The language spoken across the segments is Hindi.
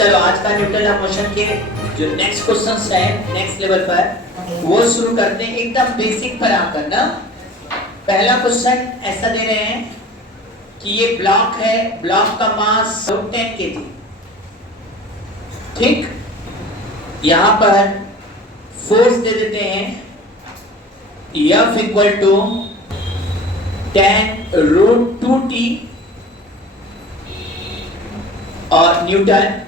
चलो आज का न्यूटन लॉ मोशन के जो नेक्स्ट क्वेश्चंस है नेक्स्ट लेवल पर वो शुरू करते हैं एकदम बेसिक पर आकर ना। पहला क्वेश्चन ऐसा दे रहे हैं कि ये ब्लॉक है, ब्लॉक का मास 10 kg, ठीक। यहां पर फोर्स दे देते हैं F इक्वल टू 10√2t और न्यूटन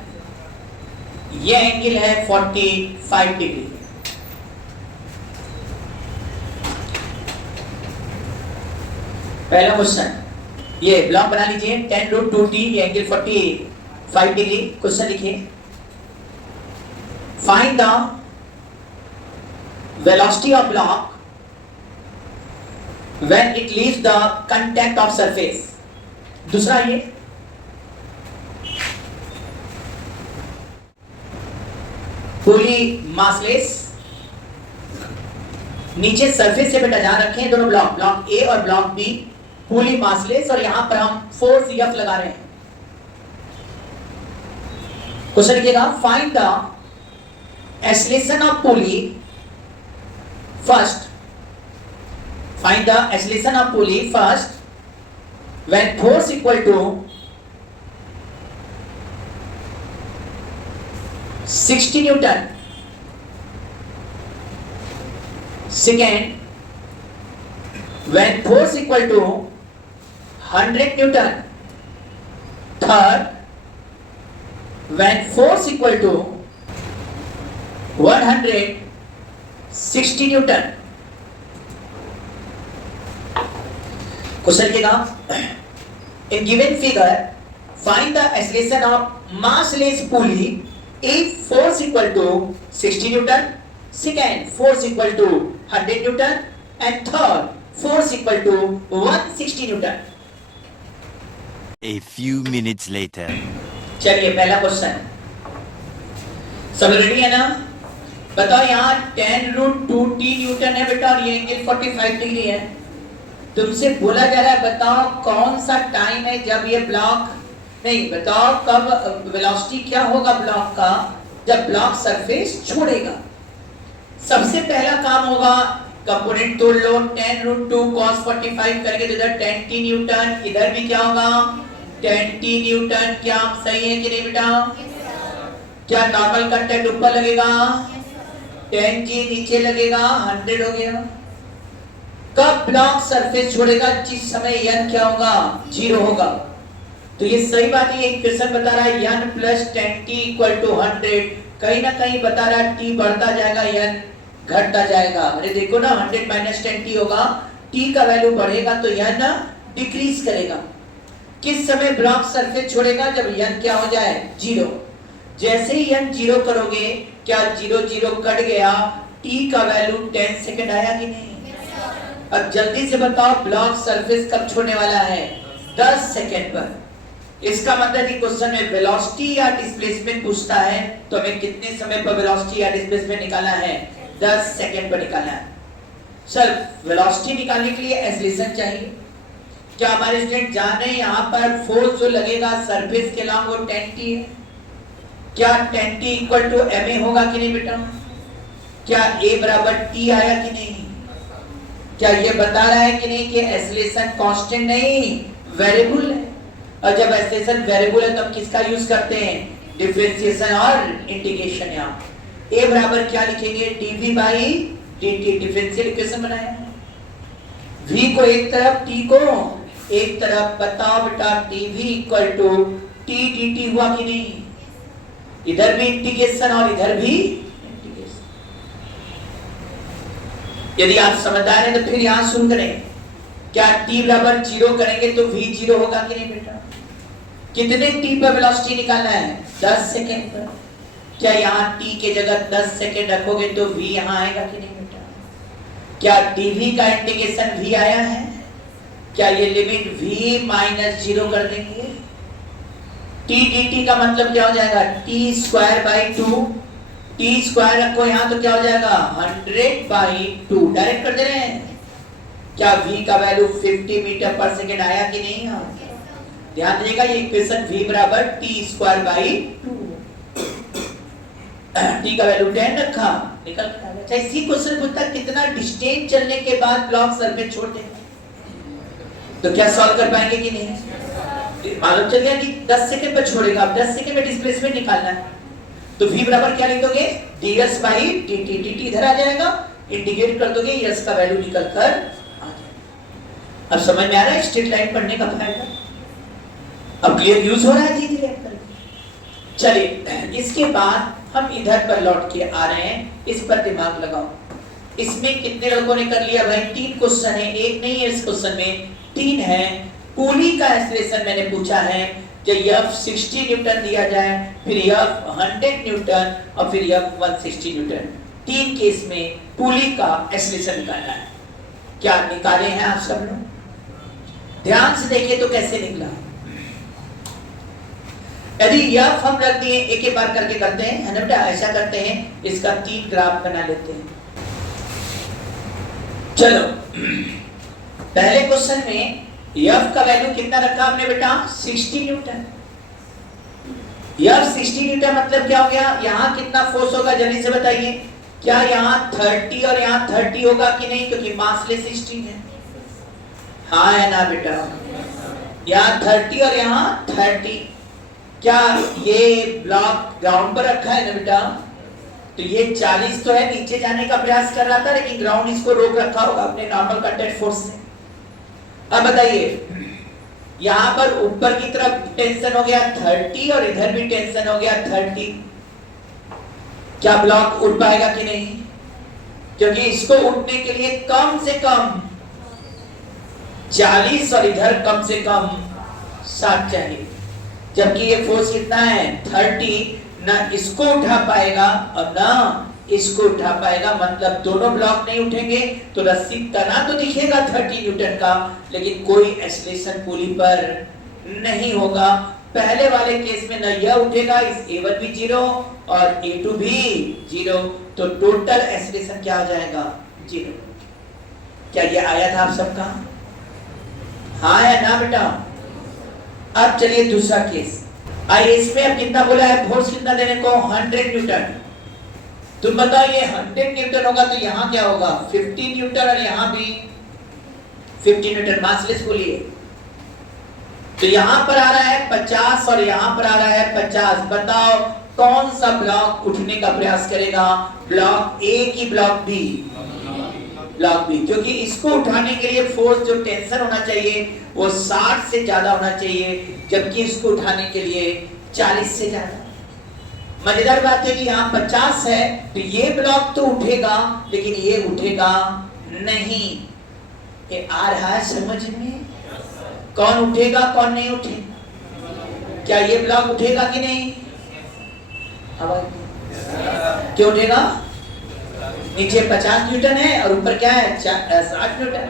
ये एंगल है 45 डिग्री। पहला क्वेश्चन ये ब्लॉक बना लीजिए 10√2t, ये एंगल 45 डिग्री। क्वेश्चन लिखिए find the velocity of block when it leaves the contact of surface। दूसरा ये पूरी मासलेस नीचे सरफेस से बेटा ध्यान रखें दोनों ब्लॉक, ब्लॉक ए और ब्लॉक बी पूरी मासलेस, और यहां पर हम फोर्स F लगा रहे हैं। क्वेश्चन लिखिएगा find the acceleration of pulley first, find the acceleration of pulley first when force equal to 60 Newton, second when force equal to 100 Newton, third when force equal to 160 Newton। Question लिखिएगा in given figure find the acceleration of massless pulley if force equal to 60 newton, second force equal to 100 newton and third force equal to 160 newton. A few minutes later। चलिए पहला क्वेश्चन सब रेडी है ना। बताओ यहाँ 10√2t न्यूटन है बेटा और ये एंगल 45 डिग्री है। तुमसे बोला जा रहा है बताओ कौन सा टाइम है जब ये ब्लॉक नहीं, बताओ कब वेलोसिटी क्या होगा ब्लॉक का जब ब्लॉक सरफेस छोड़ेगा। सबसे पहला काम होगा कंपोनेंट तोड़ लो, 10√2 cos 45 करके तो इधर 10t न्यूटन, इधर भी क्या होगा 10t न्यूटन। क्या सही है कि नहीं बेटा? क्या नॉर्मल कंटेंट ऊपर लगेगा, 10g नीचे लगेगा, 100 हो गया। कब ब्लॉक सरफेस छोड़ेगा? जिस समय n क्या होगा 0 होगा। तो ये सही बात है, इक्वेशन बता रहा है n plus 10t equal to 100। कहीं ना कहीं बता रहा है t बढ़ता जाएगा n घटता जाएगा। अरे देखो ना 100 माइनस 10t होगा, t का वैल्यू बढ़ेगा तो n डिक्रीज करेगा। किस समय ब्लॉक सरफेस छोड़ेगा? जब n क्या हो जाए 0। जैसे ही n 0 करोगे क्या 0 0 कट गया, t का वैल्यू 10 सेकंड आया कि नहीं? अब जल्दी से बताओ ब्लॉक सरफेस कब छोड़ने वाला है? 10 सेकंड पर। इसका मतलब कि क्वेश्चन में वेलोसिटी या डिस्प्लेसमेंट पूछता है तो हमें कितने समय पर वेलोसिटी या डिस्प्लेसमेंट निकालना है? 10 सेकंड पर निकालना है। सर वेलोसिटी निकालने के लिए एक्सेलरेशन चाहिए। क्या हमारे स्टूडेंट जान रहे हैं यहाँ पर फोर्स जो लगेगा सरफेस के अलॉन्ग वो 10t है। क्या 10t इक्वल टू ma होगा कि नहीं बेटा? क्या a बराबर t आया कि नहीं? क्या ये बता रहा है कि नहीं कि एक्सेलरेशन कांस्टेंट नहीं वेरिएबल है? और जब एक्सेलरेशन वेरिएबल है तो हम किसका यूज करते हैं? डिफरेंशिएशन और इंटीग्रेशन। यहाँ a बराबर क्या लिखेंगे? dv by dt, differential equation बनाया है। v को एक तरफ t को एक तरफ। बताओ बेटा dv equal to t dt हुआ कि नहीं? इधर भी इंटीग्रेशन और इधर भी। यदि आप समझदार हैं तो फिर यहां शुरू करें। क्या t बराबर 0 करेंगे तो v 0 होगा कि नहीं बेटा? कितने t पर वेलोसिटी निकालना है? 10 सेकंड पर। क्या यहाँ t के जगह 10 सेकंड रखोगे तो v यहाँ आएगा कि नहीं बेटा? क्या dv का इंटीग्रेशन v आया है? क्या ये लिमिट v माइनस 0 कर देंगे? t dt का मतलब क्या हो जाएगा? t square by 2, t square रखो यहाँ तो क्या हो जाएगा 100/2। डायरेक्ट कर दे रहे हैं। क्या v का वैल्यू 50 मीटर पर सेकेंड आया कि नहीं? ध्यान दीजिएगा ये इक्वेशन v बराबर t स्क्वायर बाई 2। टी का वैल्यू 10 रखा, निकल के आ गया। अच्छा इसी क्वेश्चन पूछता कितना डिस्टेंस चलने के बाद ब्लॉक सरफेस छोड़ देगा, तो क्या सॉल्व कर पाएंगे कि नहीं? मालूम चल गया कि 10 सेकंड पर छोड़ेगा, अब 10 सेकंड में डिस्प्लेसमेंट निकालना है, तो v बराबर क्या लिख दोगे, ds बाई dt, dt इधर आ जाएगा, इंटीग्रेट कर दोगे, s का वैल्यू निकल कर आ जाएगा। अब समझ में आ रहा है स्ट्रेट लाइन पढ़ने का फायदा, अब क्लियर यूज हो रहा है धीरे धीरे। चलिए इसके बाद हम इधर पर लौट के आ रहे हैं, इस पर दिमाग लगाओ। इसमें कितने लोगों ने कर लिया भाई? 3 क्वेश्चन है, एक नहीं है इस क्वेश्चन में, 3 है। पुली का एक्सेलरेशन मैंने पूछा है, जब F 60 न्यूटन दिया जाए, फिर F 100 न्यूटन और फिर F 160 न्यूटन, 3 केस में पुली का एक्सेलरेशन निकालना है। क्या निकाले हैं आप सब लोग? ध्यान से देखिए तो कैसे निकला। यदि F हम रख दिए, एक एक बार करके करते हैं, है ना बेटा? ऐसा करते हैं, इसका 3 ग्राफ बना लेते हैं। चलो पहले क्वेश्चन में F का वैल्यू कितना रखा आपने बेटा? 60 न्यूटन। F 60 न्यूटन मतलब क्या हो गया? यहाँ कितना फोर्स होगा जल्दी से बताइए? क्या यहाँ 30 और यहाँ 30 होगा कि नहीं? क्योंकि मासलेस स्ट्रिंग है। हाँ है ना बेटा? यहाँ 30 और यहाँ 30। क्या ये ब्लॉक ग्राउंड पर रखा है ना बेटा? तो ये 40 तो है, नीचे जाने का प्रयास कर रहा था, लेकिन ग्राउंड इसको रोक रखा होगा अपने नॉर्मल कंटेंट फोर्स से। अब बताइए, यहां पर ऊपर की तरफ टेंशन हो गया 30 और इधर भी टेंशन हो गया 30। क्या ब्लॉक उठ पाएगा कि नहीं? क्योंकि इसको उठने के लिए कम से कम 40 और इधर कम से कम 60 चाहिए, जबकि ये फोर्स कितना है? 30। ना इसको उठा पाएगा और ना इसको उठा पाएगा, मतलब दोनों ब्लॉक नहीं उठेंगे, तो रस्सी तना तो दिखेगा 30 न्यूटन का, लेकिन कोई एक्सेलरेशन पुली पर नहीं होगा। पहले वाले केस में न यह उठेगा, इस A1 भी 0 और A2 भी 0, तो टोटल एक्सेलरेशन क्या हो जाएगा? 0। क्या ये आया था आप सबका? हाँ है ना बेटा? अब चलिए दूसरा केस। इसमें अब कितना बोला है? फोर्स कितना देने को? 100 न्यूटन। तुम बताओ ये 100 न्यूटन होगा तो यहाँ क्या होगा? 50 न्यूटन और यहाँ भी 50 न्यूटन, मासलेस बोलिए। तो यहाँ पर आ रहा है 50 और यहाँ पर आ रहा है 50। बताओ कौन सा ब्लॉक उठने का प्रयास करेगा? ब्लॉक A की ब्लॉक B? ब्लॉक B, क्योंकि इसको उठाने के लिए फोर्स जो टेंशन होना चाहिए वो 60 से ज्यादा होना चाहिए, जबकि इसको उठाने के लिए 40 से ज्यादा। मजेदार बात है कि यहाँ 50 है, तो ये ब्लॉक तो उठेगा लेकिन ये उठेगा नहीं। ये आ रहा है समझ में? कौन उठेगा कौन नहीं उठेगा? क्या ये ब्लॉक उठेगा कि नहीं? क्यों उठेगा? नीचे 50 न्यूटन है और ऊपर क्या है? 60 न्यूटन।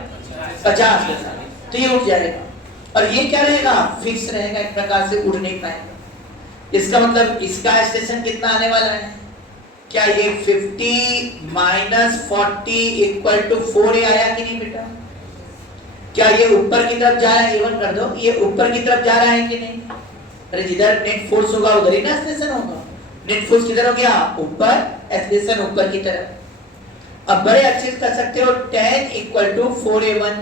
50 के साथ तो ये उठ जाएगा, और ये क्या रहेगा? फिक्स रहेगा, एक प्रकार से उड़ नहीं पाएगा। इसका मतलब इसका एक्सेलरेशन कितना आने वाला है? क्या ये 50 माइनस 40 इक्वल टू 4A आया कि नहीं बेटा? क्या ये ऊपर की तरफ जा रहा है? A1 कर दो, ये ऊपर की तरफ जा रहा है कि नहीं? अरे जिधर नेट फोर्स होगा उधर ही ना एक्सेलरेशन होगा। नेट फोर्स किधर हो गया? ऊपर, एक्सेलरेशन ऊपर की तरफ। अब बड़े अच्छे से कर सकते हो, 10 equal to 4A1,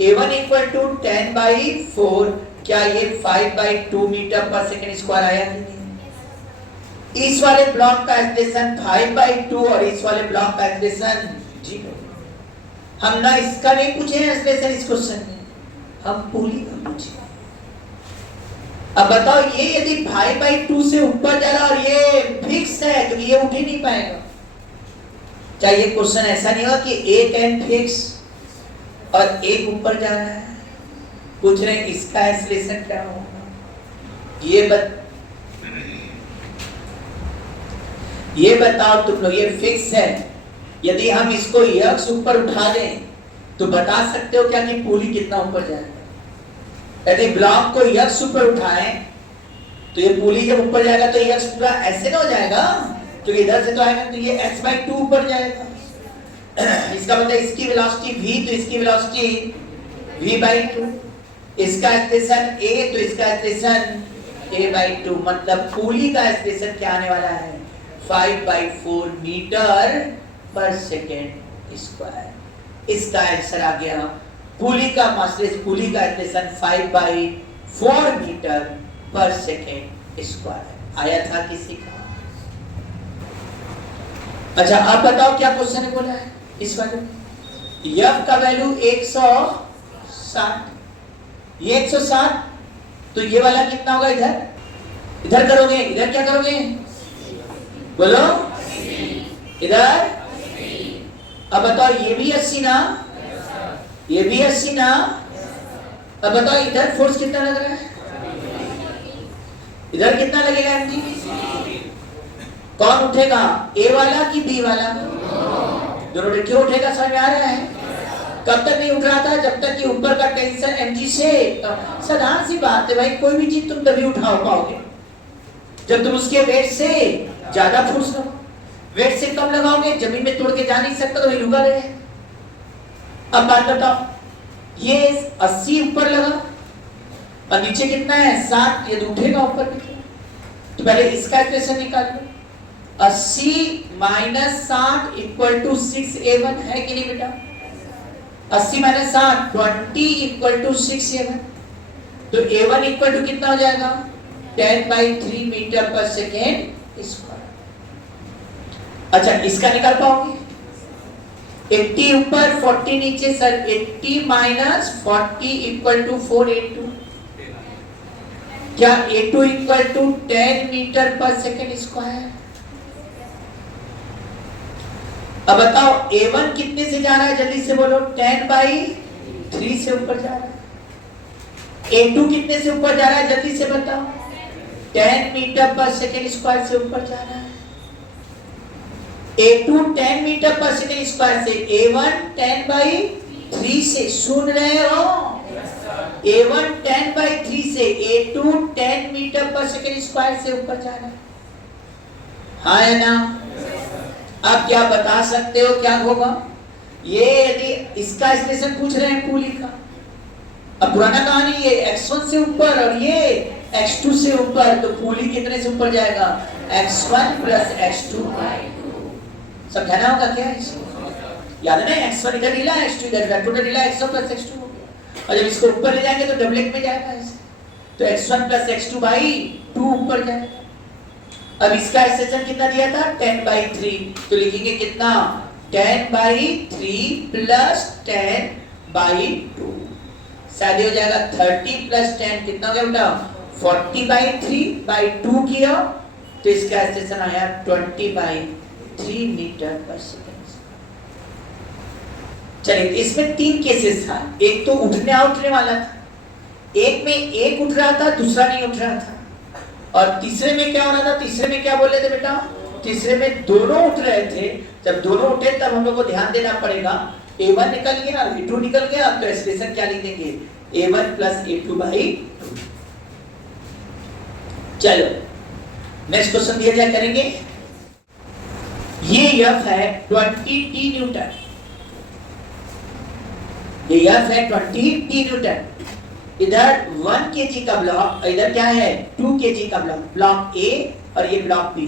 A1 equal to 10 by 4। क्या ये 5/2 मीटर पर सेकंड स्क्वायर आया कि नहीं? इस वाले ब्लॉक का एक्सेलरेशन 5/2 और इस वाले ब्लॉक का एक्सेलरेशन 0। हम ना इसका नहीं पूछे हैं एक्सेलरेशन इस क्वेश्चन में, हम पुली का पूछे। अब बताओ ये यदि 5/2 से ऊपर जा रहा और ये फिक्स है, क्योंकि ये उठ ही नहीं पाएगा। क्या ये क्वेश्चन ऐसा नहीं होगा कि एक एंड फिक्स और एक ऊपर जा रहा है? पूछ रहे हैं इसका एक्सेलरेशन क्या होगा? ये बताओ तुम लोग, ये फिक्स है। यदि हम इसको x ऊपर उठा दें तो बता सकते हो क्या कि पुली कितना ऊपर जाएगा? यदि ब्लॉक को x ऊपर उठाएं तो ये पुली जब ऊपर जाएगा तो x पूरा ऐसे ना हो जाएगा, क्योंकि इधर से तो आएगा, तो ये x/2 ऊपर जाएगा। इसका मतलब इसकी वेलोसिटी v तो इसकी वेलोसिटी v/2, इसका एक्सेलरेशन a तो इसका एक्सेलरेशन a/2, मतलब पुली का एक्सेलरेशन क्या आने वाला है? 5/4 मीटर पर सेकेंड स्क्वायर। इसका आंसर आ गया पुली का मास, पुली का acceleration 5/4 metre per second square आया था किसी का। अच्छा आप बताओ क्या क्वेश्चन बोला है इस वाले में। F का वैल्यू 160, ये 160, तो ये वाला कितना होगा इधर, इधर करोगे, इधर क्या करोगे बोलो, इधर। अब बताओ ये भी 80 ना, ये भी 80 ना। अब बताओ इधर फोर्स कितना लग रहा है, इधर कितना लगेगा एमजी, कौन उठेगा, ए वाला कि बी वाला, दोनों क्यों उठेगा समझ में आ रहा है। कब तक नहीं उठ रहा था, जब तक कि ऊपर का टेंशन एमजी से, साधारण सी बात है भाई, कोई भी चीज तुम तभी उठा पाओगे जब तुम उसके वेट से ज्यादा फोर्स लगाओ। वेट से कम लगाओगे जमीन में तोड़ के जा नहीं सकता, तो वही रुका रहे। अब बात बताओ, ये 80 ऊपर लगा और नीचे कितना है 60, ये उठेगा ऊपर कितना, तो पहले इसका इक्वेशन निकाल लो। 80 - 60 = 6A1 है कि नहीं बेटा, 80 - 60 20 = 6A1, तो A1 = कितना हो जाएगा 10/3 मीटर पर सेकेंड स्क्वायर। अच्छा इसका निकाल पाओगे, 80 ऊपर 40 नीचे सर, 80 - 40 = 4A2, क्या A2 = 10 metre per second square. अब बताओ A1 कितने से जा रहा है जल्दी से बोलो, 10/3 से ऊपर जा रहा है। A2 कितने से ऊपर जा रहा है जल्दी से बताओ, 10 मीटर पर सेकेंड स्क्वायर से ऊपर जा रहा है। A2 10 metre per second square से, A1 10/3 से, सुन रहे हो, A1 10/3 से, A2 10 metre per second square से ऊपर जा रहा है, हाँ है ना। अब क्या बता सकते हो क्या होगा, ये यदि इसका एक्सप्रेशन पूछ रहे हैं पुली का, अब पुराना कहानी, ये x1 से ऊपर और ये x2 से ऊपर, तो पुली कितने से ऊपर जाएगा, x1 + x2/2। समझाना होगा क्या इसको, याद है ना, x1 इधर ढीला, x2 इधर, टोटल ढीला x1 + x2 हो गया, और जब इसको ऊपर ले जाएंगे तो डबलेट में जाएगा ऐसे, तो x1 + x2/2 ऊपर जाएगा। अब इसका एक्सटेंशन कितना दिया था 10/3, तो लिखेंगे कितना 10/3 + 10/2, शादी हो जाएगा 30 + 10 कितना हो गया बेटा 40/3/2 किया, तो इसका एक्सटेंशन आया 20/3 मीटर पर सेकेंड। चलिए इसमें 3 केसेस था, एक तो उठने वाला था, एक में एक उठ रहा था दूसरा नहीं उठ रहा था, और तीसरे में क्या हो रहा था, तीसरे में क्या बोल रहे थे बेटा, तीसरे में दोनों उठ रहे थे। जब दोनों उठे तब हम लोग को ध्यान देना पड़ेगा, A1 निकल गया A2 निकल गया, तो एक्सप्रेशन क्या लिख देंगे A1 + A2/2। चलो नेक्स्ट क्वेश्चन दिया जाए करेंगे। ये F है 20 न्यूटन, ये F है 20 न्यूटन, इधर 1 kg का ब्लॉक, इधर क्या है 2 kg का ब्लॉक, ब्लॉक A और ये ब्लॉक B।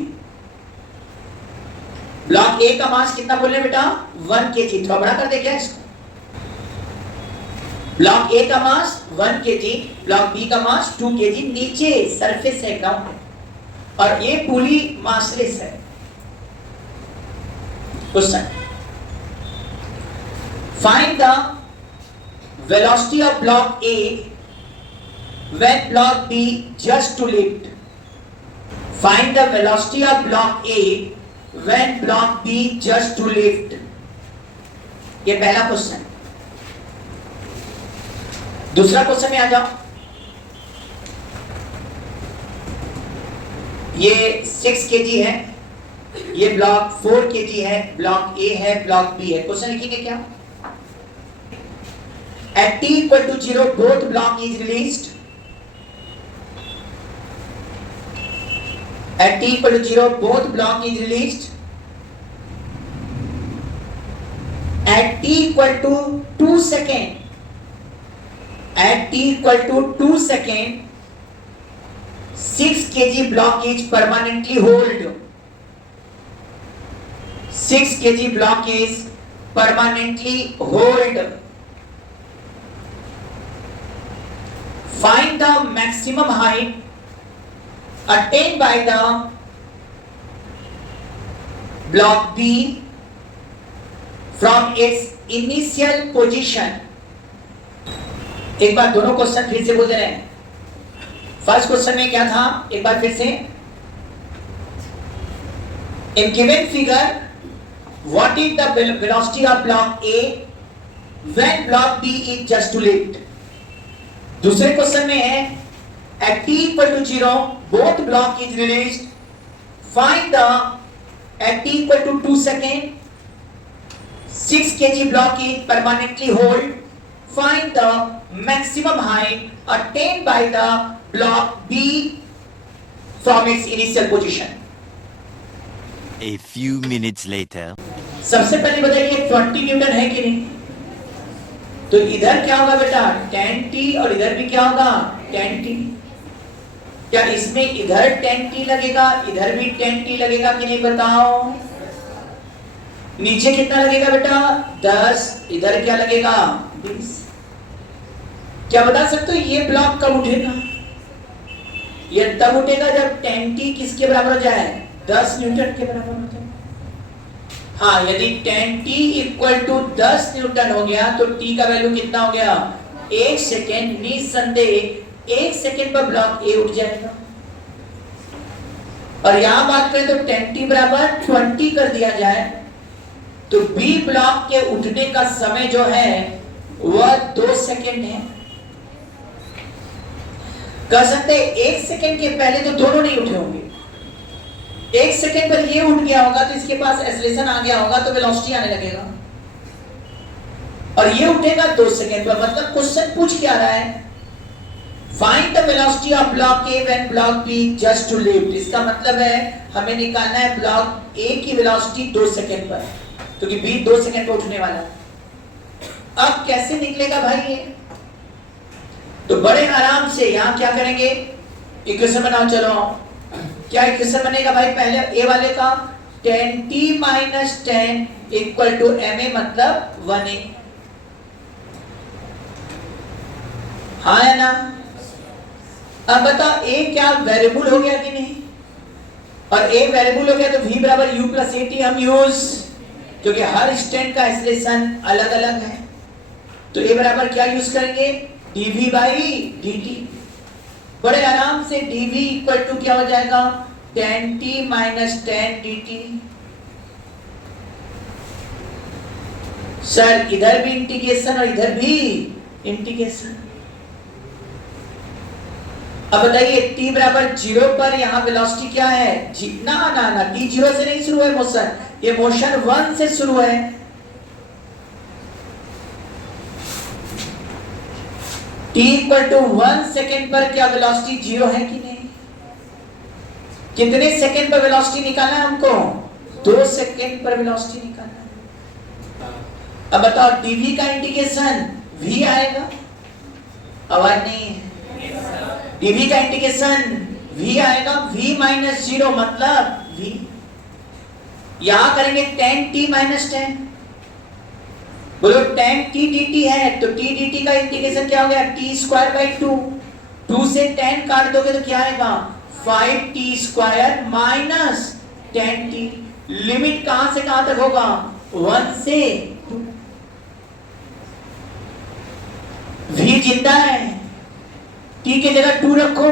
ब्लॉक A का मास कितना बोल रहे बेटा 1 kg, थोड़ा बड़ा कर दे क्या इसको, ब्लॉक A का मास 1 kg, ब्लॉक B का मास 2 kg, नीचे सरफेस है ग्राउंड है, और ये पुली मासलेस है। Question, find the velocity of block A when block B just to lift. Find the velocity of block A when block B just to lift. ये पहला क्वेश्चन। दूसरा क्वेश्चन में आ जाओ, ये 6 kg है, ये ब्लॉक 4 kg है, ब्लॉक A है, ब्लॉक B है। क्वेश्चन लिखेंगे क्या, at t = 0 both block is released, at t = 0 both block is released, at t = 2 second, at t = 2 second 6 kg block is permanently hold, 6 kg block is permanently hold. Find the maximum height attained by the block B from its initial position. एक बार दोनों क्वेश्चन फिर से बोल रहे हैं. फर्स्ट क्वेश्चन में क्या था, एक बार फिर से. In given figure, what is the velocity of block A when block B is just to lift? दूसरे क्वेश्चन में है at t equal to 0 both block is released. Find the at t equal to 2 second 6 kg block is permanently hold. Find the maximum height attained by the block B from its initial position. A few minutes later. सबसे पहले बताइए 20 न्यूटन है कि नहीं? तो इधर क्या होगा बेटा 10t और इधर भी क्या होगा 10t. क्या इसमें इधर 10t लगेगा इधर भी 10t लगेगा कि नहीं बताओ. नीचे कितना लगेगा बेटा 10, इधर क्या लगेगा 20. क्या बता सकते हो ये ब्लॉक कब उठेगा? ये तब उठेगा जब 10t किसके बराबर हो जाए 10 न्यूटन के बराबर हो जाए. हाँ, यदि 10t इक्वल टू 10 न्यूटन हो गया तो t का वैल्यू कितना हो गया 1 सेकेंड. निसंदेह 1 सेकेंड पर ब्लॉक A उठ जाएगा. और यहां बात करें तो 10t बराबर 20 कर दिया जाए तो B ब्लॉक के उठने का समय जो है वह 2 सेकेंड है. कह सकते 1 सेकेंड के पहले तो दोनों नहीं उठे होंगे. 1 सेकेंड पर ये उठ गया होगा तो इसके पास एक्सेलरेशन आ गया होगा तो वेलोसिटी आने लगेगा. और ये उठेगा 2 सेकेंड पर. मतलब क्वेश्चन पूछ क्या रहा है find the velocity of block A when block B just to lift. इसका मतलब है हमें निकालना है ब्लॉक ए की वेलोसिटी 2 सेकेंड पर क्योंकि बी 2 सेकेंड पर उठने वाला है. अब कैसे निकलेगा भाई ये? तो बड़े आराम से यहां क्या करेंगे इक्वेशन बनाओ. चलो क्या इक्वेशन बनेगा भाई पहले ए वाले का 10t minus 10 equal to ma मतलब 1a. हाँ है ना. अब बताओ a क्या वेरिएबल हो गया कि नहीं? और a वेरिएबल हो गया तो v बराबर u प्लस at हम यूज क्योंकि हर स्टैंड का एक्सेलरेशन अलग अलग है. तो a बराबर क्या यूज करेंगे dv बाई dt. बड़े आराम से dv इक्वल टू क्या हो जाएगा 10t minus 10 dt. सर इधर भी इंटीग्रेशन और इधर भी इंटीग्रेशन. अब बताइए t बराबर 0 पर यहां वेलोसिटी क्या है ना ना ना t 0 से नहीं शुरू है मोशन. ये मोशन 1 से शुरू है. t इक्वल टू 1 सेकेंड पर क्या वेलोसिटी 0 है कि नहीं? कितने सेकेंड पर वेलोसिटी निकालना है हमको 2 सेकेंड पर वेलोसिटी निकालना है. अब बताओ dv का इंटीग्रेशन v आएगा. आवाज नहीं है. dv का इंटीग्रेशन v आएगा v माइनस 0 मतलब v. यहां करेंगे 10t माइनस 10. बोलो 10t dt है तो t dt का इंटीग्रेशन क्या हो गया t स्क्वायर बाई 2. 2 से 10 काट दोगे तो क्या आएगा 5t square minus 10t. Limit कहां से कहां तक होगा 1 से 2. v जिंदा है t की जगह 2 रखो.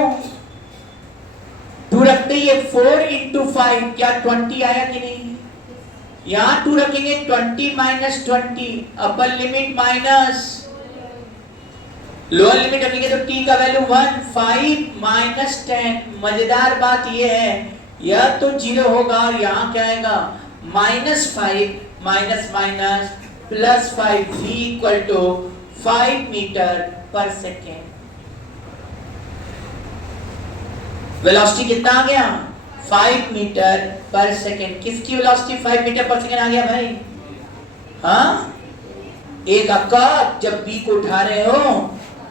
2 रखते ही 4 इंटू 5 क्या 20 आया कि नहीं? यहां 2 रखेंगे 20 minus 20 upper limit minus lower limit रखेंगे तो t का वैल्यू 1. 5 माइनस 10. मजेदार बात यह है यह तो 0 होगा और यहां क्या आएगा minus 5 minus minus plus 5 v equal to 5 metre per second. Velocity कितना आ गया 5 मीटर पर सेकेंड. किसकी वेलोसिटी 5 मीटर पर सेकेंड आ गया भाई? हाँ एक अक्का जब बी को उठा रहे हो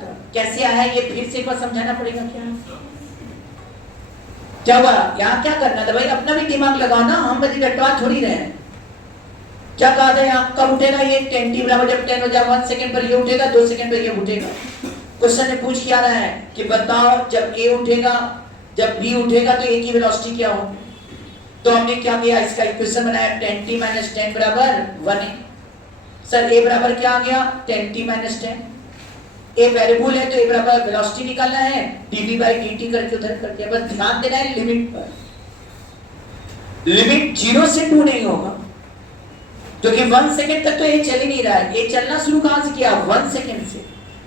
तो कैसे आया ये फिर से एक बार समझाना पड़ेगा. क्या हुआ यहाँ क्या करना था भाई? अपना भी दिमाग लगाओ ना. हम बच्चे डटवा थोड़ी रहे हैं. क्या कहा था यहाँ, कब उठेगा ये 10t बराबर जब 10 हो जाए 1 सेकंड पर ये उठेगा, 2 सेकंड पर ये उठेगा। क्वेश्चन ने पूछ क्या रहा है कि बताओ जब a उठेगा, जब b उठेगा तो a की वेलोसिटी क्या हो। तो हमने क्या किया, इसका इक्वेशन बनाया 10t - 10 बराबर 1a। सर a बराबर क्या आ गया 10t - 10, a वेरिएबल है तो a बराबर वेलोसिटी निकालना है, dv/dt करके उधर कर दिया। बस ध्यान देना है लिमिट पर, लिमिट 0 से 2 नहीं होगा, क्योंकि 1 सेकंड तक तो ये चल ही नहीं रहा है। ये चलना शुरू कहां से किया, 1 सेकंड से।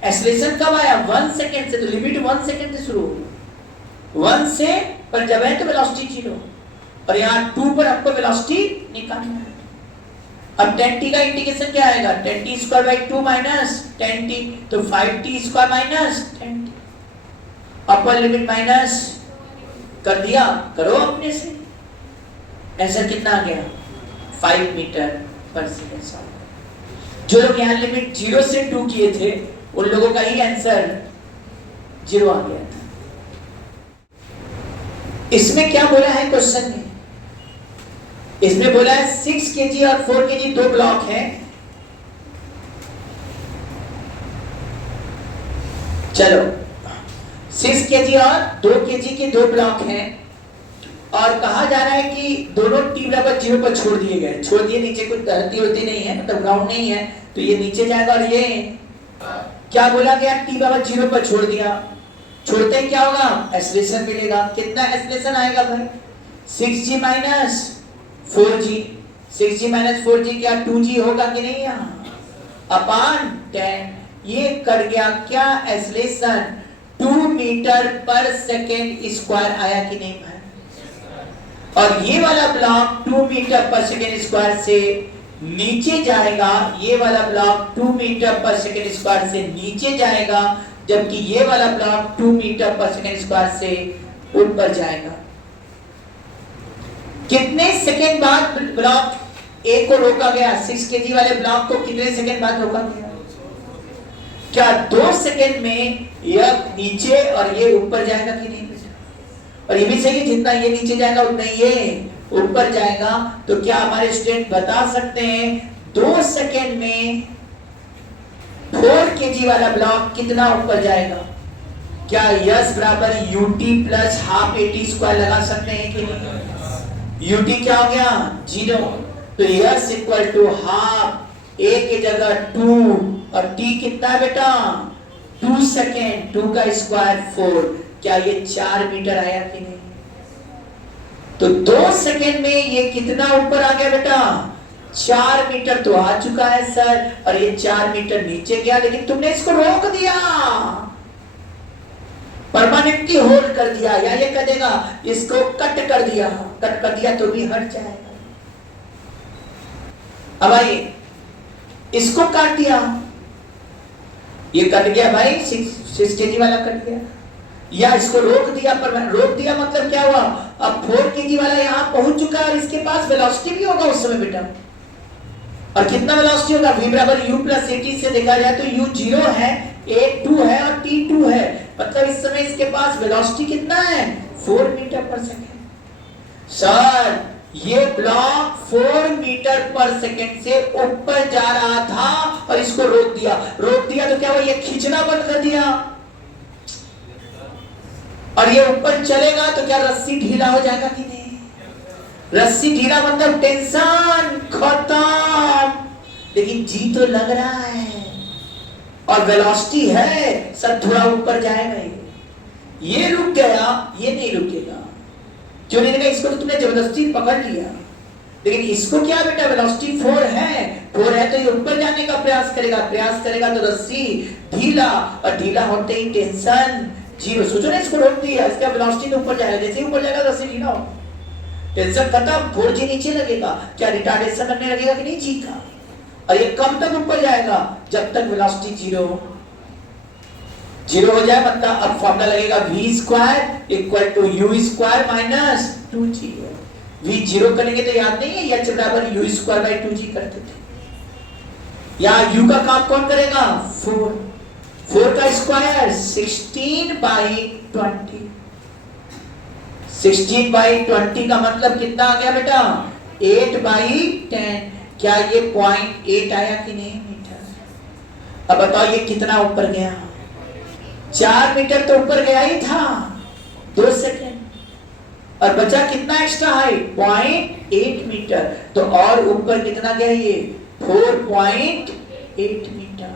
एक्सेलरेशन कब आया, 1 सेकंड से, तो लिमिट 1 सेकंड से शुरू होगी, 1 से, पर जब है तो वेलोसिटी 0, और यहाँ 2 पर आपको वेलोसिटी निकालना है। अब 10t का इंटीग्रेशन क्या आएगा, 10t² / 2 - 10t, तो 5t² - 10t, upper limit minus कर दिया, करो अपने से, ऐसा कितना आ गया 5 मीटर/सेकंड। जो लोग यहाँ लिमिट 0 से 2 किए थे उन लोगों का ही आंसर 0 आ गया था। इसमें क्या बोला है क्वेश्चन में, इसमें बोला है 6 kg और 4 kg दो ब्लॉक हैं। चलो 6 kg और 2 kg के दो ब्लॉक हैं, और कहा जा रहा है कि दोनों t बराबर 0 पर छोड़ दिए गए, छोड़ दिए, नीचे कुछ धरती होती नहीं है, मतलब ग्राउंड नहीं है, तो ये नीचे जाएगा, और ये क्या बोला गया t बराबर 0 पर छोड़ दिया, छोड़ते ही क्या होगा, एक्सेलरेशन मिलेगा। कितना एक्सेलरेशन आएगा भाई, 6g - 4g, 6g - 4g क्या 2g होगा कि नहीं, यहाँ अपान 10, ये कर गया क्या एक्सेलरेशन 2 मीटर/सेकंड स्क्वायर आया कि नहीं भाई। और ये वाला ब्लॉक 2 मीटर/सेकंड स्क्वायर से नीचे जाएगा, ये वाला ब्लॉक 2 मीटर/सेकंड स्क्वायर से नीचे जाएगा, जबकि ये वाला ब्लॉक 2 मीटर/सेकंड स्क्वायर से ऊपर जाएगा। कितने सेकंड बाद ब्लॉक ए को रोका गया, 6 kg वाले ब्लॉक को कितने सेकंड बाद रोका गया, क्या 2 सेकंड में यह नीचे और ये ऊपर जाएगा कि नहीं। और ये भी सही है, जितना ये नीचे जाएगा उतना ये ऊपर जाएगा। तो क्या हमारे स्टूडेंट बता सकते हैं 2 सेकंड में 4 kg वाला ब्लॉक कितना ऊपर जाएगा। क्या यस बराबर ut प्लस हाफ at² लगा सकते हैं कि नहीं। ut क्या हो गया 0, तो s equal to half a की जगह 2 और t कितना है बेटा 2 सेकेंड, 2 का स्क्वायर 4, क्या ये 4 मीटर आया कि नहीं। तो 2 सेकेंड में ये कितना ऊपर आ गया बेटा 4 मीटर तो आ चुका है सर, और ये 4 मीटर नीचे गया, लेकिन तुमने इसको रोक दिया, परमानेंटली होल्ड कर दिया, या ये कह देगा इसको कट कर दिया तो भी हट जाएगा। अब आइए इसको काट दिया, ये कट गया भाई 6 kg वाला कट गया, या इसको रोक दिया, पर रोक दिया मतलब क्या हुआ, अब 4 kg वाला यहाँ पहुंच चुका है और इसके पास वेलोसिटी भी होगा उस समय बेटा, और कितना वेलोसिटी होगा v बराबर u प्लस at से देखा जाए तो u 0 है, a 2 है और t 2 है, मतलब इस समय इसके पास वेलोसिटी कितना है 4 मीटर/सेकंड। सर ये ब्लॉक 4 मीटर/सेकंड से ऊपर जा रहा था और इसको रोक दिया तो क्या हुआ, ये खींचना बंद कर दिया, और ये ऊपर चलेगा तो क्या रस्सी ढीला हो जाएगा कि नहीं। रस्सी ढीला मतलब टेंशन खत्म, लेकिन जी तो लग रहा है और वेलोसिटी है, सब थोड़ा ऊपर जाएगा, ये रुक गया, ये नहीं रुकेगा। क्यों नहीं रुकेगा, इसको तो तुमने जबरदस्ती पकड़ लिया, लेकिन इसको क्या बेटा वेलोसिटी 4 है तो ये ऊपर जाने का प्रयास करेगा तो रस्सी ढीला, और ढीला होते ही टेंशन 0। सोचो ना इसको रोक दिया, इसका वेलोसिटी तो ऊपर जाएगा, जैसे ही ऊपर जाएगा रस्सी ढीला हो, टेंशन खत्म, 4g नीचे लगेगा, क्या रिटार्डेशन लगने लगेगा कि नहीं जी का। और ये कब तक ऊपर जाएगा, जब तक वेलोसिटी 0 हो जाए, मतलब अब फॉर्मूला लगेगा v² equal to u² minus 2g। v 0 करेंगे तो याद नहीं है, h बराबर u² 2g करते थे, यहाँ u का काम कौन करेगा 4 का स्क्वायर 16/20, 16/20 का मतलब कितना आ गया बेटा 8/10, क्या ये 0.8 आया कि नहीं मीटर? अब बताओ ये कितना ऊपर गया? 4 मीटर तो ऊपर गया ही था 2 सेकेंड, और बचा कितना एक्स्ट्रा हाइट? 0.8 मीटर। तो और ऊपर कितना गया ये? 4.8 मीटर।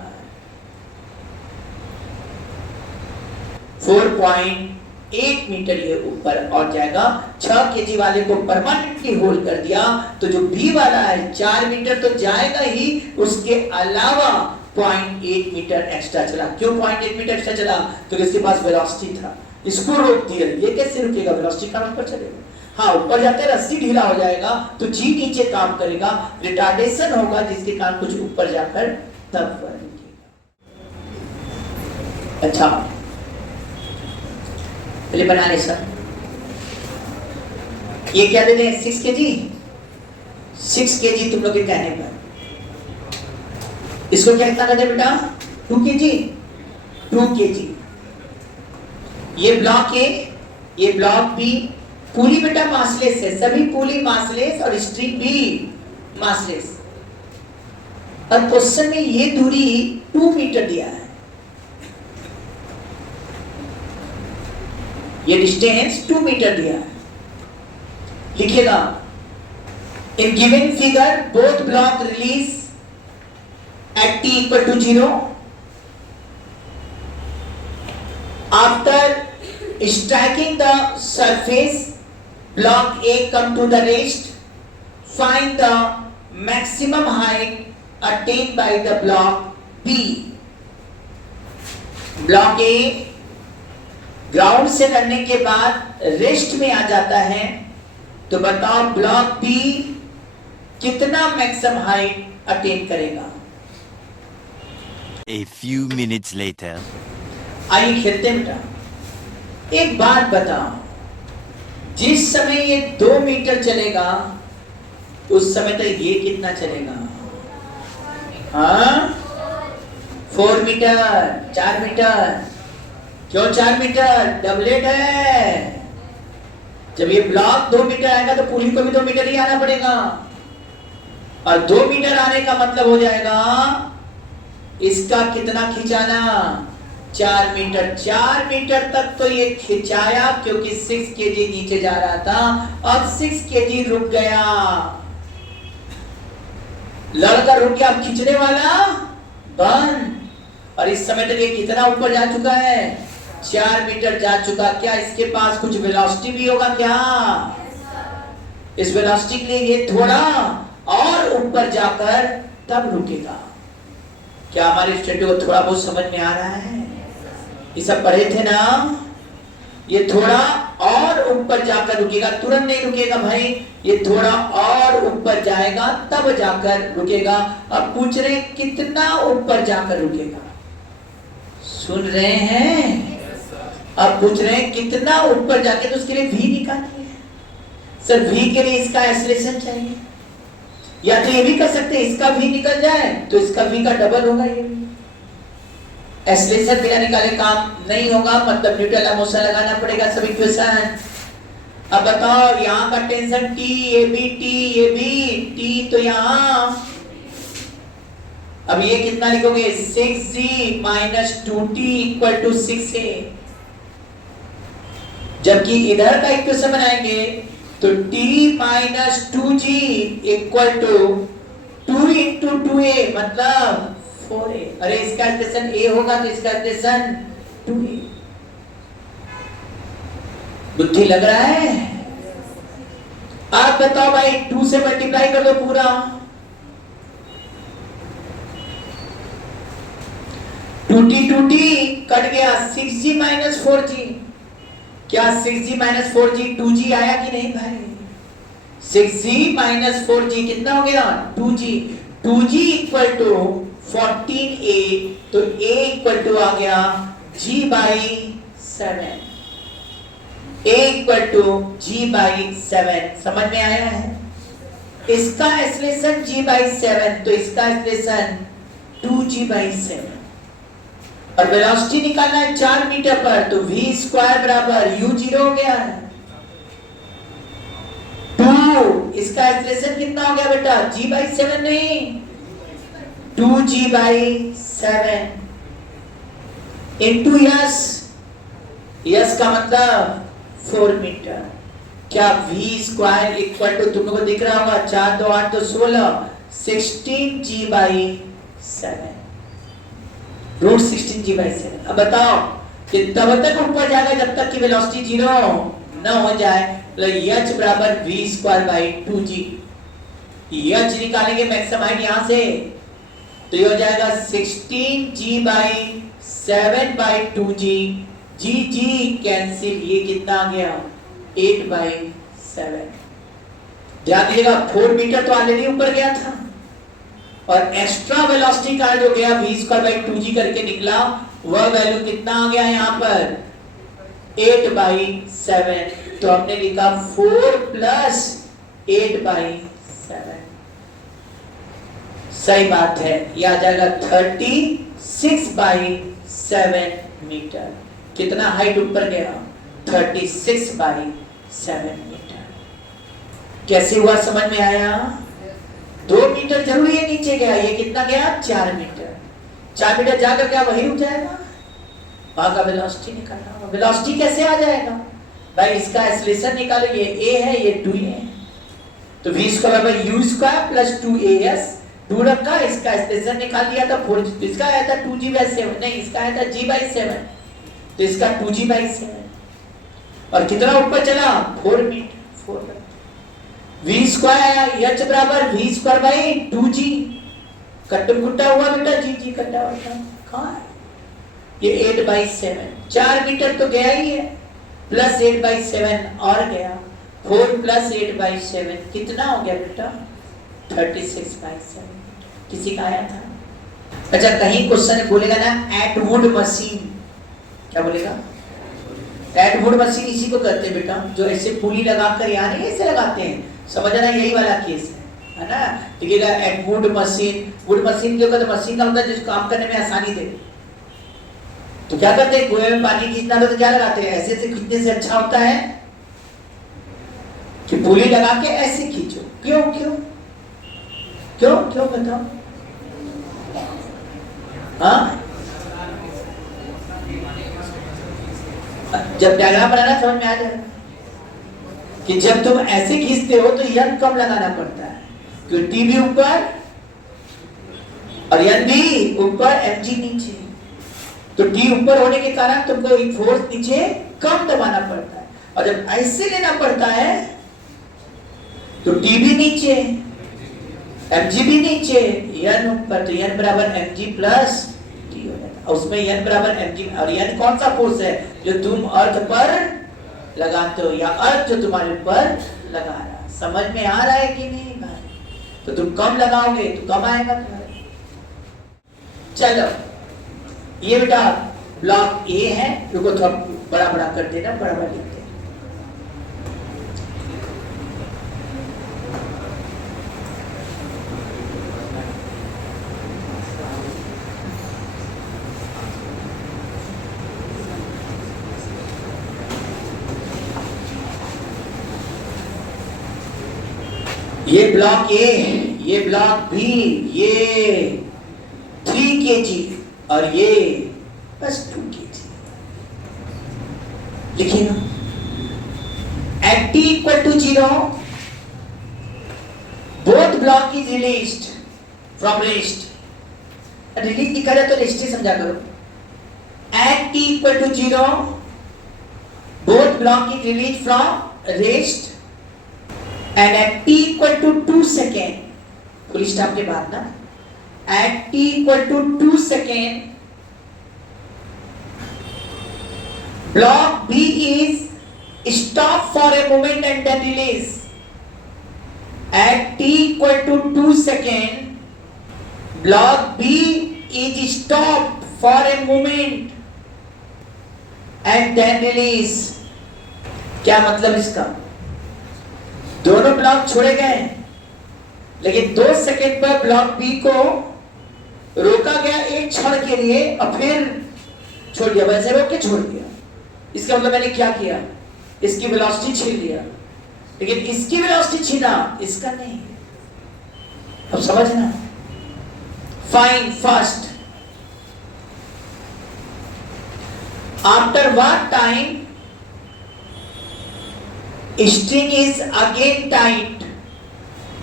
4.8 मीटर ये ऊपर और जाएगा। 6 केजी वाले को परमानेंटली होल्ड कर दिया, तो जो बी वाला है 4 मीटर तो जाएगा ही, उसके अलावा 0.8 मीटर एक्स्ट्रा चला। क्यों 0.8 मीटर एक्स्ट्रा चला? क्योंकि इसके पास वेलोसिटी था, इसको रोक दिया। ये कैसे रुकेगा? वेलोसिटी का ऊपर चलेगा। हाँ, ऊपर जाते रस्सी ढीला हो जाएगा तो जी नीचे काम करेगा, रिटार्डेशन होगा जिसके कारण कुछ ऊपर जाकर तब रुकेगा। अच्छा, पहले बना ले सर। ये क्या दे दें? 6 केजी। 6 केजी तुम लोग के कहने पर। इसको क्या कितना कर दे बेटा? 2 केजी। 2 केजी। ये ब्लॉक ए, ये ब्लॉक बी, पूरी बेटा मासलेस है, सभी पूरी मासलेस और स्ट्रिंग भी मासलेस। और क्वेश्चन में ये दूरी 2 मीटर दिया है, ये डिस्टेंस 2 मीटर दिया है। लिखिएगा, in given figure both block release at t equal to 0 after striking the surface block A come to the rest, find the maximum height attained by the block B. Block A ground से करने के बाद रेस्ट में आ जाता है, तो बताओ ब्लॉक B कितना मैक्सिमम हाइट अटेन करेगा? A few minutes later. आइए खेलते हैं बेटा। एक बात बताओ, जिस समय ये 2 मीटर चलेगा उस समय तक ये कितना चलेगा? हाँ, 4 मीटर, 4 मीटर। क्यों 4 मीटर? डबलेट है। जब ये ब्लॉक 2 मीटर आएगा तो पूरी को भी 2 मीटर ही आना पड़ेगा, और 2 मीटर आने का मतलब हो जाएगा इसका कितना खिंचाना? 4 मीटर। 4 मीटर तक तो ये खिंचाया क्योंकि 6 केजी नीचे जा रहा था, अब 6 केजी रुक गया, लड़का रुक गया, अब खींचने वाला बंद। और इस समय तक ये कितना ऊपर जा चुका है? 4 मीटर जा चुका। क्या इसके पास कुछ वेलोसिटी भी होगा क्या? इस वेलोसिटी के लिए ये थोड़ा और ऊपर जाकर तब रुकेगा। क्या हमारे स्टूडेंट को थोड़ा बहुत समझ में आ रहा है? ये सब पढ़े थे ना? ये थोड़ा और ऊपर जाकर रुकेगा, तुरंत नहीं रुकेगा भाई, ये थोड़ा और ऊपर जाएगा तब जाकर रुकेगा। अब पूछ रहे कितना ऊपर जाकर रुकेगा? सुन रहे हैं? अब पूछ रहे हैं कितना ऊपर जाके, तो उसके लिए v निकालिए। सर v के लिए इसका एक्सेलरेशन चाहिए, या तो ये भी कर सकते हैं, इसका v निकल जाए तो इसका v का डबल होगा। ये एक्सेलरेशन बिना निकाले काम नहीं होगा, मतलब न्यूटन का मोशन लगाना पड़ेगा सब इक्वेशन। अब बताओ यहाँ का टेंशन T, ये भी T, ये भी T, तो यहाँ अब ये कितना लिखोगे? 6g minus 2t equal to 6a। जबकि इधर का इक्वेशन बनाएंगे तो t minus 2g equal to 2 into 2a मतलब 4a। अरे इसका एक्सप्रेशन a होगा तो इसका एक्सप्रेशन 2a। बुद्धि लग रहा है? आप बताओ भाई, 2 से मल्टीप्लाई कर दो पूरा, टूटी कट गया, 6g माइनस 4g। क्या 6g माइनस 4g 2g आया कि नहीं भाई? 6g माइनस 4g कितना हो गया? 2g। 2g equal to 14a, तो a इक्वल टू आ गया g by 7। a equal to g by 7। समझ में आया है? इसका एक्सेलरेशन g बाई 7, तो इसका एक्सेलरेशन 2g बाई 7। और वेलोसिटी निकालना है 4 मीटर पर, तो v स्क्वायर बराबर u 0 हो गया है 2 इसका एक्सप्रेशन कितना हो गया बेटा? g/7 नहीं, 2g/7 इंटू यस, यस का मतलब 4 मीटर। क्या v स्क्वायर इक्वल टू, तुम लोगों को दिख रहा होगा, 4 2 8 2 16, 16g/7, रूट 16g/7। अब बताओ कि तब तक ऊपर जाएगा जब तक कि वेलोसिटी 0 न हो जाए। h बराबर v square by 2g, h निकालेंगे मैक्सिमम हाइट यहां से, तो ये हो जाएगा 16g/7 by 2g, g cancel, ये कितना आ गया? 8/7। ध्यान दीजिएगा 4 मीटर तो ऑलरेडी ऊपर गया था, और एक्स्ट्रा वेलोसिटी का जो गया v स्क्वायर बाई 2g करके निकला, वह वैल्यू कितना आ गया यहाँ पर? 8/7। तो हमने लिखा 4 प्लस 8/7। सही बात है, यह आ जाएगा 36/7 मीटर। कितना हाइट ऊपर गया? 36/7 मीटर। कैसे हुआ समझ में आया? 2 मीटर जरूरी है नीचे गया, ये कितना गया? 4 मीटर। 4 मीटर जाकर क्या वही रुक जाएगा? वहां का वेलोसिटी निकालना होगा। वेलोसिटी कैसे आ जाएगा भाई? इसका एक्सेलरेशन निकालो, ये a है, ये 2a है, तो v स्क्वायर बराबर u स्क्वायर प्लस 2as, 2 रखा, इसका एक्सेलरेशन निकाल लिया था 4, इसका आया था 2g/7, नहीं इसका आया था g/7, तो इसका 2g/7, और कितना ऊपर चला? 4 मीटर, 4 v स्क्वायर आया, h बराबर v स्क्वायर बाई 2g, कट्टम कुट्टा हुआ बेटा, g कट्टा हुआ, कहां है ये? 8/7, 4 मीटर तो गया ही है, प्लस 8/7 और गया, 4 प्लस 8/7 कितना हो गया बेटा? 36/7। किसी का आया था? अच्छा, कहीं क्वेश्चन बोलेगा ना एट वुड मशीन, क्या बोलेगा? एट वुड मशीन इसी को कहते हैं बेटा, जो ऐसे पुली लगाकर यहाँ नहीं ऐसे लगाते हैं, समझना यही वाला केस है ना? देखिएगा Atwood machine, wood machine क्यों कहते? मशीन का मतलब जिसको काम करने में आसानी दे। तो क्या करते हैं, कुएं में पानी खींचना हो तो क्या लगाते हैं? ऐसे से खींचने से अच्छा होता है कि पुली लगा के ऐसे खींचो। क्यों क्यों क्यों क्यों बताओ? हाँ, जब डायग्राम बनाना समझ में आ जाएगा कि जब तुम ऐसे खींचते हो तो यन कम लगाना पड़ता है, क्योंकि टी भी ऊपर और यन भी ऊपर, mg नीचे, तो टी ऊपर होने के कारण तुमको एक फोर्स नीचे कम दबाना पड़ता है, और जब ऐसे लेना पड़ता है तो टी भी नीचे, mg भी नीचे, n ऊपर, तो n बराबर mg प्लस टी हो जाता है। उसमें n बराबर mg, और n कौन सा फोर्स है? जो तुम अर्थ पर लगाते हो, या अर्थ जो तुम्हारे ऊपर लगा रहा है। समझ में आ रहा है कि नहीं भाई? तो तुम कम लगाओगे तो कम आएगा तुम्हारे। चलो, ये बेटा ब्लॉक ए है, रुको थोड़ा बड़ा बड़ा कर देना, बड़ा बड़ा लिखते हैं। ये ब्लॉक ए, ये ब्लॉक बी, ये 3 kg और ये बस 2 kg। लिखिए ना, at t equal to 0 both block is released from rest। Release लिखा जाए तो रेस्ट ही समझा करो। at t equal to 0 both block is released from rest and at t equal to 2 second, full stop के बाद ना, at t equal to 2 second block B is stop for a moment and then release। at t equal to 2 second block B is stopped for a moment and then release। क्या मतलब इसका? दोनों ब्लॉक छोड़े गए, लेकिन 2 सेकेंड पर ब्लॉक बी को रोका गया एक क्षण के लिए और फिर छोड़ दिया, वैसे रोक के छोड़ दिया। इसका मतलब मैंने क्या किया? इसकी वेलोसिटी छीन लिया, लेकिन इसकी वेलोसिटी छीना, इसका नहीं। अब समझना, find first after what time string is again tight.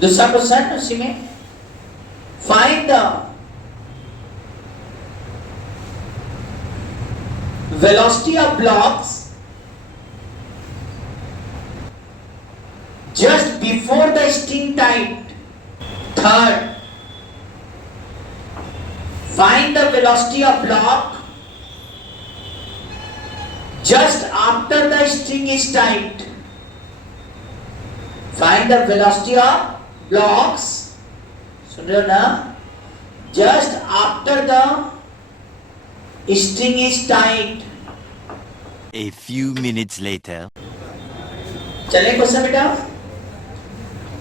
दूसरा क्वेश्चन उसी में, find the velocity of blocks just before the string tight. Third, find the velocity of block just after the string is tight. Find the velocity of blocks, सुन रहे हो ना, just after the string is tight. A few minutes later. चले क्वेश्चन बेटा।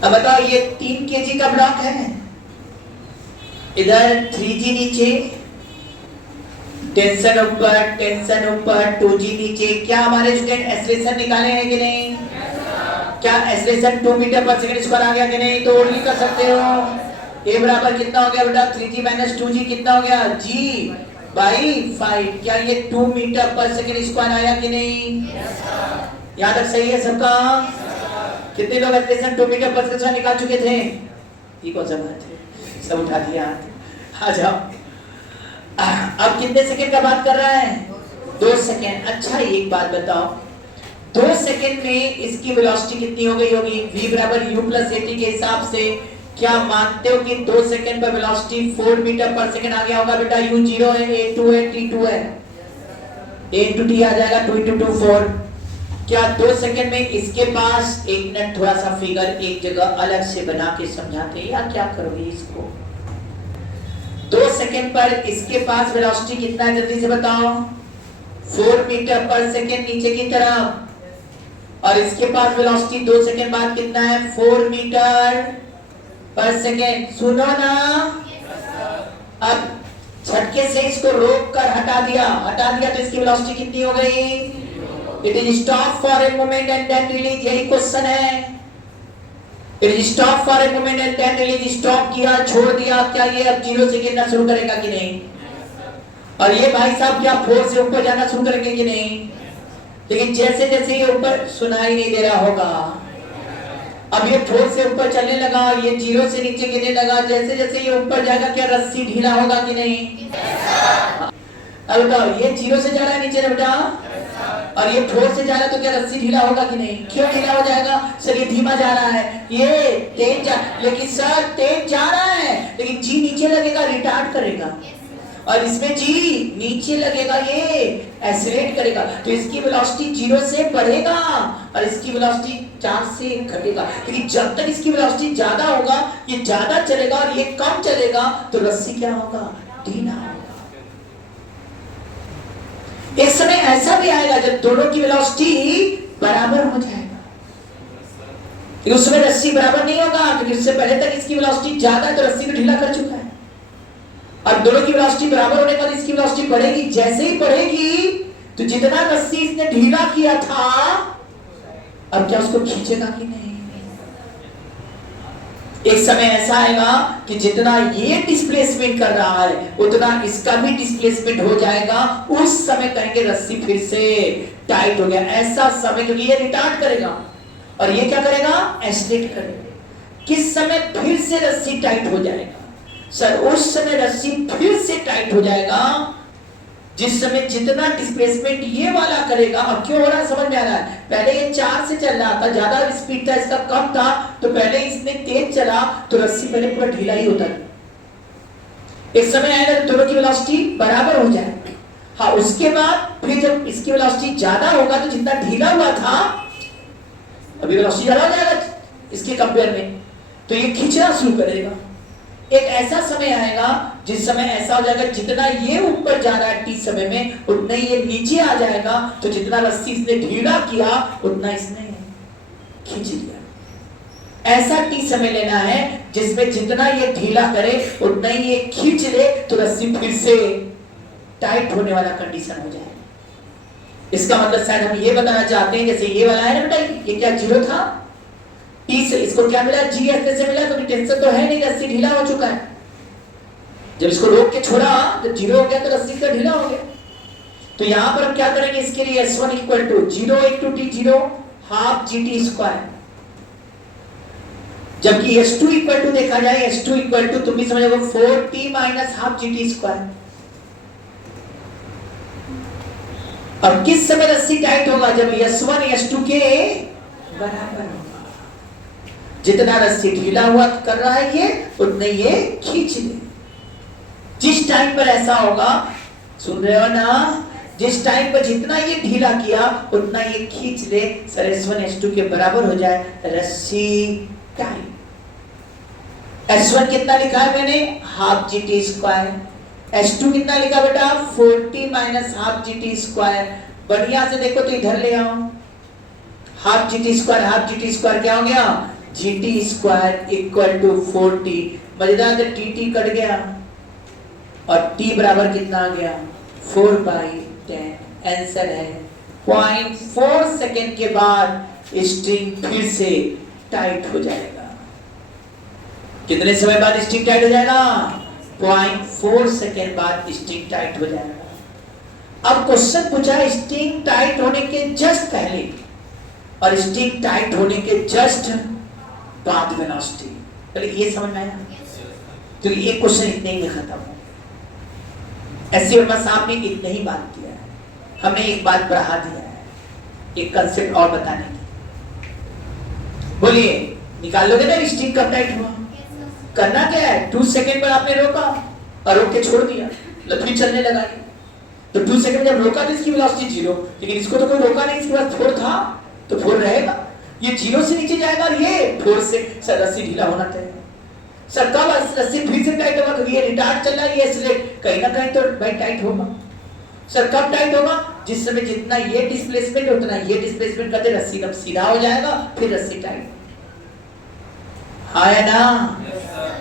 अब बताओ, ये 3 kg का ब्लॉक है, इधर 3g नीचे, टेंशन ऊपर 2g नीचे। क्या हमारे स्टूडेंट एक्सेलरेशन निकाले हैं कि नहीं? क्या एक्सेलरेशन 2 मीटर पर सेकंड स्क्वायर आ गया कि नहीं? तो और भी कर सकते हो। a बराबर कितना हो गया बेटा? 3g माइनस 2g कितना हो गया? g by 5। क्या ये 2 मीटर पर सेकंड स्क्वायर आया कि नहीं? यहाँ तक सही है सबका? कितने लोग एक्सेलरेशन 2 मीटर पर सेकंड निकाल चुके थे? ये कौन सा बात है? सब उठा दिया हाथ। आ जाओ। अब कितने सेकंड का बात कर रहा है? 2 सेकंड। अच्छा एक बात बताओ, 2 सेकंड में इसकी वेलोसिटी कितनी हो गई होगी? v बराबर u प्लस at के हिसाब से क्या मानते हो कि 2 सेकंड पर वेलोसिटी 4 मीटर पर सेकंड आ गया होगा बेटा? u 0 है, a 2 है, t 2 है, a into t आ जाएगा, 2 into 2 4। क्या 2 सेकंड में इसके पास, एक मिनट थोड़ा सा फिगर एक जगह अलग से बना के समझाते हैं, या क्या करोगे इसको? 2 सेकंड पर इसके पास वेलोसिटी कितना है जल्दी से बताओ? 4 मीटर पर सेकंड नीचे की तरफ, और इसके पास वेलोसिटी 2 सेकंड बाद कितना है? 4 मीटर पर सेकेंड। सुनो ना, अब झटके से इसको रोक कर हटा दिया तो इसकी वेलोसिटी कितनी हो गई? It is stop for a moment and then release. यही क्वेश्चन है। It is stop for a moment and then release. Stop किया, छोड़ दिया, क्या ये अब 0 से गिरना शुरू करेगा कि नहीं? और ये भाई साहब क्या 4 से ऊपर जाना शुरू करेंगे कि नहीं? लेकिन जैसे जैसे ये ऊपर, सुनाई नहीं दे रहा होगा, अब ये 4 से ऊपर चलने लगा, ये 0 से नीचे गिरने लगा। जैसे जैसे ये ऊपर जाएगा, क्या रस्सी ढीला होगा कि नहीं? अब बताओ, ये 0 से जा रहा है नीचे ना बेटा, और ये 4 से जा रहा है, तो क्या रस्सी ढीला होगा कि नहीं? क्यों ढीला हो जाएगा? सर ये धीमा जा रहा है, ये तेज जा, लेकिन सर तेज जा रहा है, लेकिन जी नीचे लगेगा, रिटार्ड करेगा, और इसमें जी नीचे लगेगा, ये एक्सीलरेट करेगा। तो इसकी वेलोसिटी 0 से बढ़ेगा और इसकी वेलोसिटी 4 से घटेगा। लेकिन जब तक इसकी वेलोसिटी ज्यादा होगा, ये ज्यादा चलेगा और ये कम चलेगा, तो रस्सी क्या होगा? ढीला होगा। एक समय ऐसा भी आएगा जब दोनों की वेलोसिटी बराबर हो जाएगा, लेकिन उस समय रस्सी बराबर नहीं होगा, क्योंकि उससे पहले तक इसकी वेलोसिटी ज्यादा है, तो रस्सी को ढीला कर चुका है। अब दोनों की वेलोसिटी बराबर होने पर इसकी वेलोसिटी बढ़ेगी। जैसे ही बढ़ेगी, तो जितना रस्सी इसने ढीला किया था, अब क्या उसको खींचेगा कि नहीं? एक समय ऐसा आएगा कि जितना ये डिस्प्लेसमेंट कर रहा है, उतना इसका भी डिस्प्लेसमेंट हो जाएगा। उस समय कहेंगे रस्सी फिर से टाइट हो गया। ऐसा समय, क्योंकि ये रिटार्ड करेगा और ये क्या करेगा? एक्सीलरेट करेगा। किस समय फिर से रस्सी टाइट हो जाएगा? सर उस समय रस्सी फिर से टाइट हो जाएगा जिस समय जितना डिस्प्लेसमेंट ये वाला करेगा। अब क्यों हो रहा है समझ में आ रहा है? पहले ये 4 से चल रहा था, ज्यादा स्पीड था, इसका कम था, तो पहले इसने तेज चला, तो रस्सी पहले पूरा ढीला ही होता है। एक समय आएगा दोनों की वेलोसिटी बराबर हो जाए। हाँ, उसके बाद फिर जब इसकी वेलोसिटी ज्यादा होगा, तो जितना ढीला हुआ था, अभी वेलोसिटी ज्यादा हो जाएगा इसके कंपेयर में, तो ये खींचना शुरू करेगा। एक ऐसा समय आएगा जिस समय ऐसा हो जाएगा, जितना ये ऊपर जा रहा है टी समय में, उतना ही ये नीचे आ जाएगा। तो जितना रस्सी इसने ढीला किया, उतना इसने खींच लिया। ऐसा टी समय लेना है जिसमें जितना ये ढीला करे, उतना ही ये खींच ले, तो रस्सी फिर से टाइट होने वाला कंडीशन हो जाए। इसका मतलब शायद हम ये बताना चाहते हैं, जैसे ये वाला है ना बेटा, ये क्या 0 था, टी से इसको क्या मिला, जी एफ से मिला, तो टेंशन तो है नहीं, रस्सी ढीला हो चुका है। जब इसको रोक के छोड़ा तो जीरो हो गया, तो रस्सी का ढीला हो गया। तो यहां पर हम क्या करेंगे, इसके लिए S1 equal to 0 into T0 हाफ GT स्क्वायर, जबकि S2 इक्वल टू देखा जाए, S2 इक्वल टू तुम भी समझोगे 4T minus half GT square. अब किस समय रस्सी टाइट होगा, जब S1 S2 के बराबर होगा। जितना रस्सी ढीला हुआ कर रहा है ये, उतना ये खींच ले। जिस टाइम पर ऐसा होगा, सुन रहे हो ना, जिस टाइम पर जितना ये ढीला किया उतना ये खींच ले, सर S1 S2 के बराबर हो जाए, रस्सी टाइट। S1 कितना लिखा है मैंने, हाफ GT स्क्वायर। S2 कितना लिखा बेटा, 40 माइनस हाफ GT स्क्वायर। बढ़िया से देखो तो इधर ले आओ, half GT square, half GT square क्या हो गया, GT स्क्वायर इक्वल टू 40। मजेदार से TT कट गया और T बराबर कितना आ गया, 4/10। आंसर है 0.4 सेकेंड के बाद स्ट्रिंग फिर से टाइट हो जाएगा। कितने समय बाद स्ट्रिंग टाइट हो जाएगा, 0.4 सेकेंड बाद स्ट्रिंग टाइट हो जाएगा। अब क्वेश्चन पूछा स्ट्रिंग टाइट होने के जस्ट पहले और स्ट्रिंग टाइट होने के जस्ट बाद वेलोसिटी। पहले ये समझ में आया, तो ये क्वेश्चन इतने ही में खत्म हो। ऐसे वर्मा साहब ने इतना ही बात किया है, हमने एक बात बढ़ा दिया है, एक कंसेप्ट और बताने की। बोलिए, निकाल लोगे ना स्ट्रिंग कब टाइट हुआ? करना क्या है, 2 सेकेंड पर आपने रोका और रोक के छोड़ दिया, लकड़ी चलने लगा। तो 2 सेकेंड जब रोका तो इसकी वेलोसिटी 0, लेकिन इसको तो कोई रोका नहीं, इसके पास 4 था तो 4 रहेगा। ये 0 से नीचे जाएगा और ये 4 से, सर रस्सी ढीला होना चाहिए। सर कब रस्सी फिर से टाइट होगा, क्योंकि ये रिटार्ड चल रहा है, ये इसलिए कहीं ना कहीं तो भाई टाइट होगा। सर कब टाइट होगा, जिस समय जितना ये डिस्प्लेसमेंट उतना ये डिस्प्लेसमेंट करते रस्सी कब सीधा हो जाएगा, फिर रस्सी टाइट। हाँ है ना,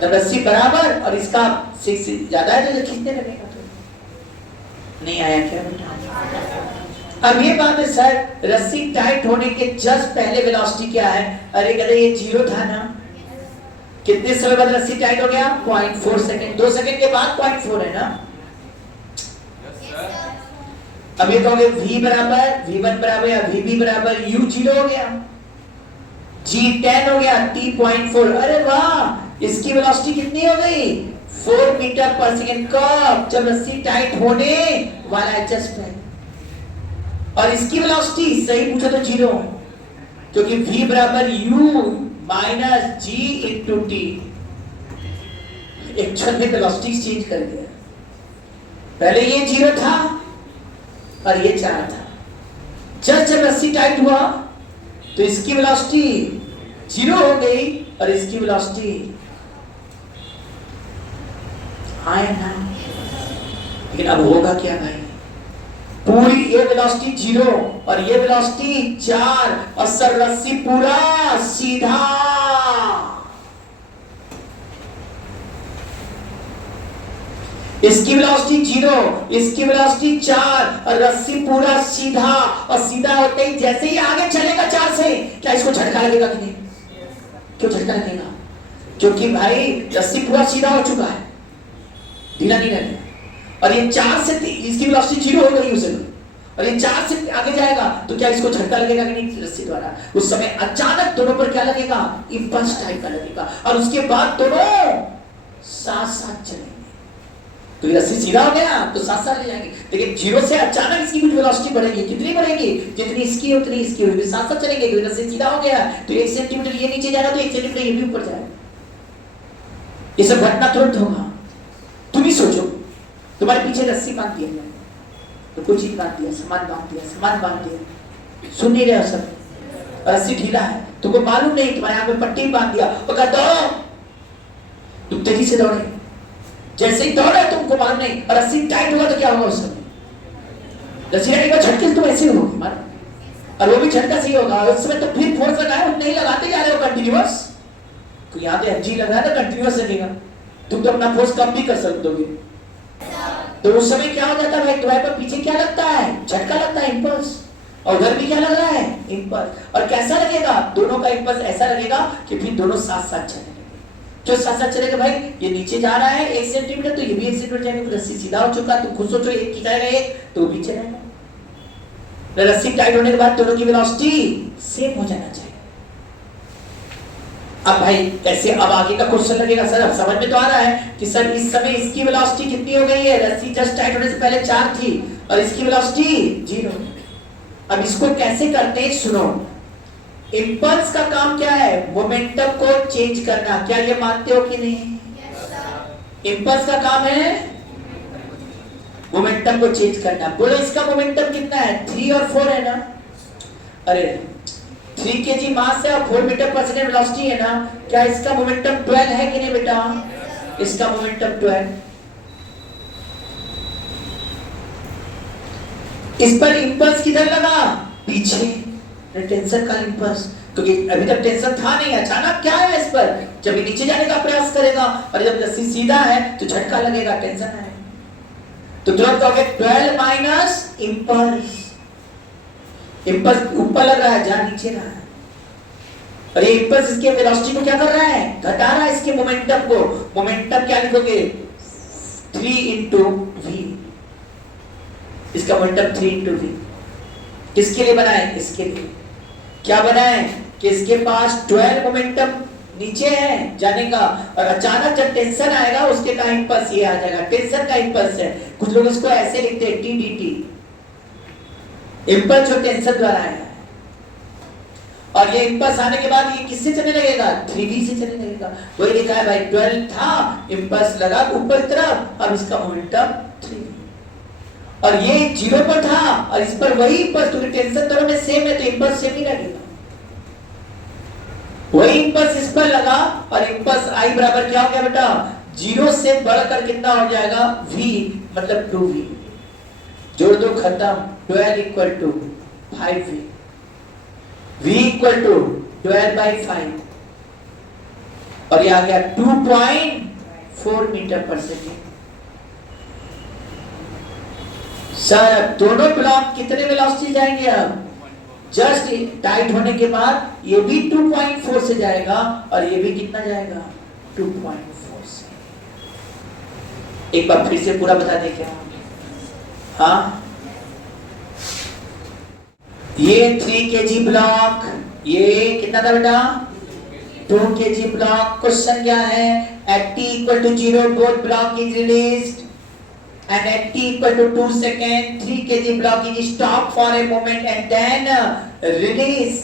जब रस्सी बराबर और इसका से ज्यादा है तो खींचने लगेगा। तो नहीं आया क्या बेटा? अब ये बात है सर, रस्सी टाइट होने के जस्ट पहले वेलोसिटी क्या है? अरे कहते ये 0 था ना, कितने समय बाद रस्सी टाइट हो गया, 0.4 सेकेंड। 2 सेकेंड के बाद 0.4 है ना। अब ये कहोगे v बराबर v1 बराबर या vb बराबर u 0 हो गया, g 10 हो गया, t 0.4। अरे वाह, इसकी वेलोसिटी कितनी हो गई, 4 मीटर पर सेकेंड। कब, जब रस्सी टाइट होने वाला है जस्ट पहले। और इसकी वेलोसिटी सही पूछा तो 0, क्योंकि v बराबर u minus g into t। एक क्षण में वेलोसिटी चेंज कर दिया, पहले ये 0 था और ये 4 था। जब रस्सी टाइट हुआ तो इसकी वेलोसिटी 0 हो गई और इसकी वेलोसिटी आए ना। लेकिन अब होगा क्या भाई, पूरी ये वेलोसिटी 0 और ये वेलोसिटी 4 और सर रस्सी पूरा सीधा। इसकी वेलोसिटी 0, इसकी वेलोसिटी 4 और रस्सी पूरा सीधा। और सीधा होते ही जैसे ही आगे चलेगा 4 से, क्या इसको झटका लगेगा कि नहीं? क्यों झटका लगेगा? क्योंकि भाई रस्सी पूरा सीधा हो चुका है, ढीला नहीं रहेगा। और ये 4 से इसकी वेलोसिटी 0 हो गई उसे, और ये 4 से आगे जाएगा तो क्या इसको झटका लगेगा कि नहीं रस्सी द्वारा? उस समय अचानक दोनों पर क्या लगेगा, इंपल्स टाइप का लगेगा, और उसके बाद दोनों साथ साथ चलेंगे। तो ये रस्सी सीधा हो गया तो साथ साथ ले जाएंगे। लेकिन 0 से अचानक इसकी कुछ वेलोसिटी बढ़ेगी, कितनी बढ़ेगी, जितनी इसकी है उतनी इसकी होगी, साथ साथ चलेंगे। तो रस्सी सीधा हो गया तो 1 सेंटीमीटर ये नीचे जाएगा तो 1 सेंटीमीटर ये भी ऊपर जाएगा। ये सब घटना तुरंत होगा। तुम ही सोचो, तुम्हारे पीछे रस्सी बांध दिया है, तो कुछ चीज बांध दिया, सामान बांध दिया, सामान बांध दिया, सुन नहीं रहे हो सब, रस्सी ढीला है, तुमको मालूम नहीं, तुम्हारे आंख में पट्टी बांध दिया, वो कहता दौड़ो, तुम तेजी से दौड़े, जैसे ही दौड़े तुमको मालूम नहीं, और रस्सी टाइट होगा तो क्या होगा उस समय? रस्सी टाइट होगा, झटके तो ऐसे होगी मालूम, और वो भी झटका सही होगा। उस समय तो फिर फोर्स लगाए, उतने ही लगाते जा रहे हो कंटिन्यूअस। तो यहाँ पे एफजी लगा है ना, कंटिन्यूअस लगेगा, तुम तो अपना फोर्स कम भी कर सकते। तो उस समय क्या हो जाता है भाई, तुम्हारे पर पीछे क्या लगता है, झटका लगता है, इंपल्स। और उधर भी क्या लग रहा है, इम्पल्स। और कैसा लगेगा, दोनों का इम्पल्स ऐसा लगेगा कि फिर दोनों साथ साथ चलेंगे। जो साथ साथ चलेगा भाई, ये नीचे जा रहा है 1 सेंटीमीटर, तो ये भी 1 सेंटीमीटर जाएगा, रस्सी सीधा हो चुका। तो खुद सोचो, एक खिंचाएगा एक तो भी चलेगा। रस्सी टाइट होने के बाद दोनों की वेलोसिटी सेम हो जाना चाहिए। अब भाई कैसे, अब आगे का क्वेश्चन लगेगा सर, अब समझ में तो आ रहा है कि सर इस समय इसकी वेलोसिटी कितनी हो गई है, रस्सी जस्ट टाइट होने से पहले 4 थी और इसकी वेलोसिटी 0। अब इसको कैसे करते हैं, सुनो। इंपल्स का काम क्या है, मोमेंटम को चेंज करना। क्या ये मानते हो कि नहीं? इंपल्स का काम है मोमेंटम को चेंज करना। बोलो इसका मोमेंटम कितना है, 3 और 4 है ना? अरे 3 kg मास है और 4 मीटर पर सेकंड वेलोसिटी है ना? क्या इसका मोमेंटम 12 है कि नहीं बेटा? इसका मोमेंटम 12। इस पर इंपल्स किधर लगा, पीछे, टेंशन का इंपल्स, क्योंकि अभी तक टेंशन था नहीं, अचानक क्या है इस पर, जब ये नीचे जाने का प्रयास करेगा और जब रस्सी सीधा है तो झटका लगेगा, टेंशन है। तो तुरंत हो गया 12 माइनस इंपल्स। इंपल्स ऊपर लग रहा है जहां नीचे रहा है, और ये इंपल्स इसके वेलोसिटी को क्या कर रहा है, घटा रहा है इसके मोमेंटम को। मोमेंटम क्या लिखोगे, 3 × v। इसका मोमेंटम 3 × v किसके लिए बनाए, इसके लिए। क्या बनाए कि इसके पास 12 मोमेंटम नीचे है जाने का, और अचानक जब टेंशन आएगा उसके का इंपल्स ये आ जाएगा, टेंशन का इंपल्स है। कुछ लोग इसको ऐसे लिखते हैं टी डी टी, इंपल्स जो टेंशन द्वारा आया है। और ये इंपल्स आने के बाद ये किससे चलने लगेगा, 3v से चलने लगेगा। वही लिखा है भाई, 12 था, इंपल्स लगा ऊपर की तरफ, अब इसका मोमेंटम 3v। और ये 0 पर था और इस पर वही इंपल्स, क्योंकि टेंशन दोनों में सेम है तो इंपल्स सेम ही लगेगा। वही इंपल्स इस पर लगा और इंपल्स आई बराबर क्या हो गया बेटा, 0 से बढ़कर कितना हो जाएगा, v, मतलब 2v। जोड़ दो, खत्म। 12 = 5v, v = 12/5, और ये आ गया 2.4 मीटर पर सेकेंड। सर दोनों ब्लॉक कितने वेलोसिटी जाएंगे, अब जस्ट टाइट होने के बाद ये भी 2.4 से जाएगा और ये भी कितना जाएगा, 2.4 से। एक बार फिर से पूरा बता दे क्या। हाँ, ये 3 kg ब्लॉक, ये कितना था बेटा, 2 kg ब्लॉक। क्वेश्चन क्या है, at t = 0 both block is released and at t = 2 seconds 3 kg block is stopped for a moment and then release.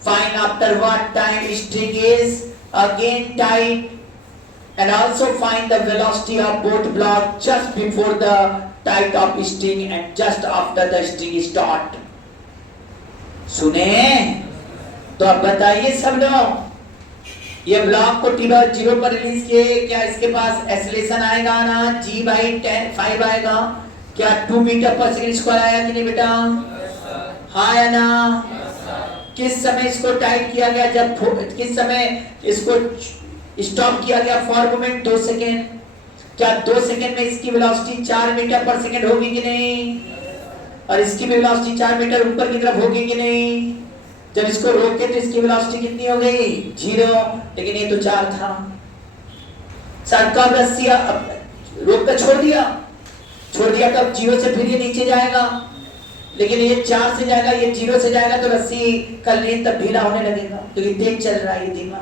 Find after what time string is again tight and also find the velocity of both block just before the tight of string and just after the string start. सुने तो अब बताइए सब लोग, ये ब्लॉक को t/0 पर रिलीज किए, क्या इसके पास एक्सेलरेशन आएगा ना, g/5 आएगा। क्या 2 मीटर पर सेकंड स्क्वायर आया कि नहीं बेटा, हाँ या ना। किस समय इसको टाइट किया गया, जब किस समय इसको स्टॉप किया गया, फॉर मोमेंट 2 सेकेंड। क्या 2 सेकेंड में इसकी वेलोसिटी 4 मीटर पर सेकेंड होगी कि नहीं, और इसकी वेलोसिटी 4 मीटर ऊपर की तरफ होगी कि नहीं। जब इसको रोके तो इसकी वेलोसिटी कितनी हो गई, 0, लेकिन ये तो 4 था। सर कब रस्सी रोक कर छोड़ दिया तब 0 से फिर ये नीचे जाएगा, लेकिन ये 4 से जाएगा, ये 0 से जाएगा, तो रस्सी का लेन तब ढीला होने लगेगा, क्योंकि तेज चल रहा है ये धीमा।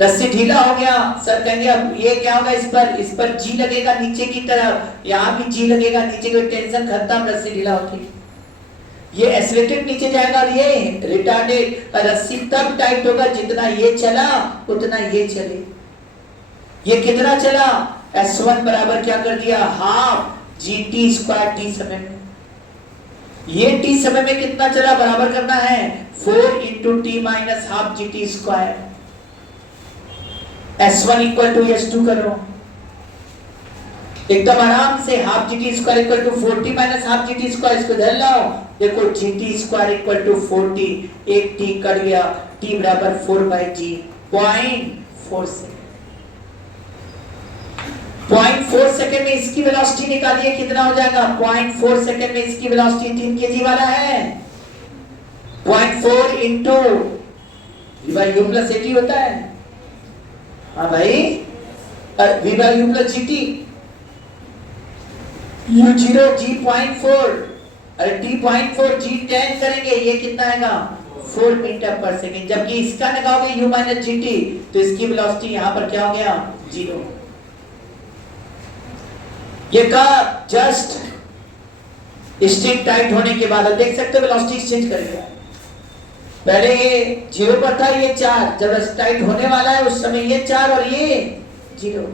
रस्सी ढीला हो गया, सर कहेंगे अब ये क्या होगा, इस पर जी लगेगा नीचे की तरफ, यहाँ भी जी लगेगा नीचे की, टेंशन खत्म, रस्सी ढीला होती। ये एक्सीलरेटेड नीचे जाएगा और ये रिटार्डेड। रस्सी तब टाइट होगा जितना ये चला उतना ये चले। ये कितना चला, S1 बराबर क्या कर दिया, हाफ GT² t समय में। ये t समय में कितना चला बराबर करना है, 4 × t - ½ GT²। S1 = S2 करो एकदम आराम से, ½ GT² = 40 - ½ GT²। इसको धर लाओ, देखो GT² = 40, एक t कट गया, t बराबर 4/g, 0.4 से। 0.4 सेकंड में इसकी वेलोसिटी निकालिए, कितना हो जाएगा? 0.4 सेकंड में इसकी वेलोसिटी 3 kg वाला है। 0.4 इंटू v/u प्लस at होता है। हाँ भाई, v/u plus gt, u0 g 0.4, अरे t 0.4 g 10 करेंगे, ये कितना आएगा? 4 मीटर पर सेकंड। जबकि इसका लगाओगे u माइनस gt, तो इसकी वेलोसिटी यहाँ पर क्या हो गया? 0। ये कर्व जस्ट स्ट्रिंग टाइट होने के बाद देख सकते हो वेलोसिटी एक्सचेंज करेगा। पहले ये 0 पर था, ये 4, जब टाइट होने वाला है उस समय ये 4 और ये 0।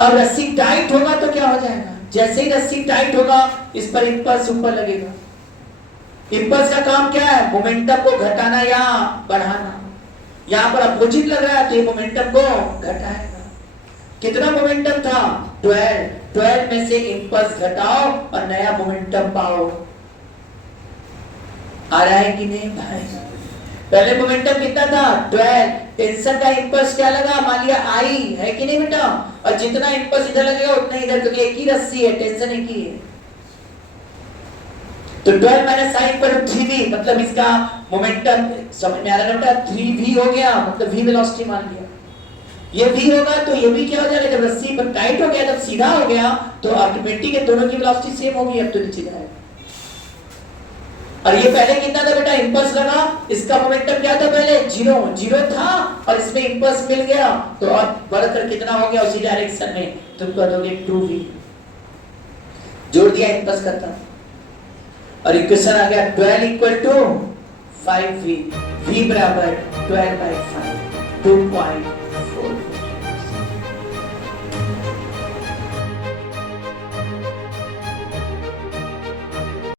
अब रस्सी टाइट होगा तो क्या हो जाएगा? जैसे ही रस्सी टाइट होगा, इस पर इंपल्स ऊपर लगेगा। इंपल्स का काम क्या है? मोमेंटम को घटाना या बढ़ाना। यहां पर अपोजिट लग रहा है तो ये मोमेंटम को घटाएगा। कितना मोमेंटम था? 12 में से इंपल्स घटाओ और नया मोमेंटम पाओ। आ रहा है कि नहीं भाई? पहले मोमेंटम कितना था? 12। टेंशन का इंपल्स क्या लगा? मान लिया I है कि नहीं बेटा? और जितना इंपल्स इधर लगेगा उतना इधर, क्योंकि एक ही रस्सी है, टेंशन एक ही है। तो 12 माइनस I पर 3v, मतलब इसका मोमेंटम समझ में आ रहा है बेटा? 3v हो गया, मतलब v वेलोसिटी मान लिया। ये v होगा तो ये भी क्या हो जाएगा? जब रस्सी पर टाइट हो गया, जब सीधा हो गया, तो ऑटोमेटिक दोनों की वेलोसिटी सेम होगी। अब तो नीचे जाएगा। और ये पहले कितना था बेटा? इंपल्स लगा, इसका मोमेंटम क्या था? पहले 0 था, और इसमें इंपल्स मिल गया तो अब बढ़कर कितना हो गया? उसी डायरेक्शन में तुम कह दोगे 2v। जोड़ दिया इंपल्स का था, और इक्वेशन आ गया 12 इक्वल टू 5v, v बराबर 12/5, 2.5।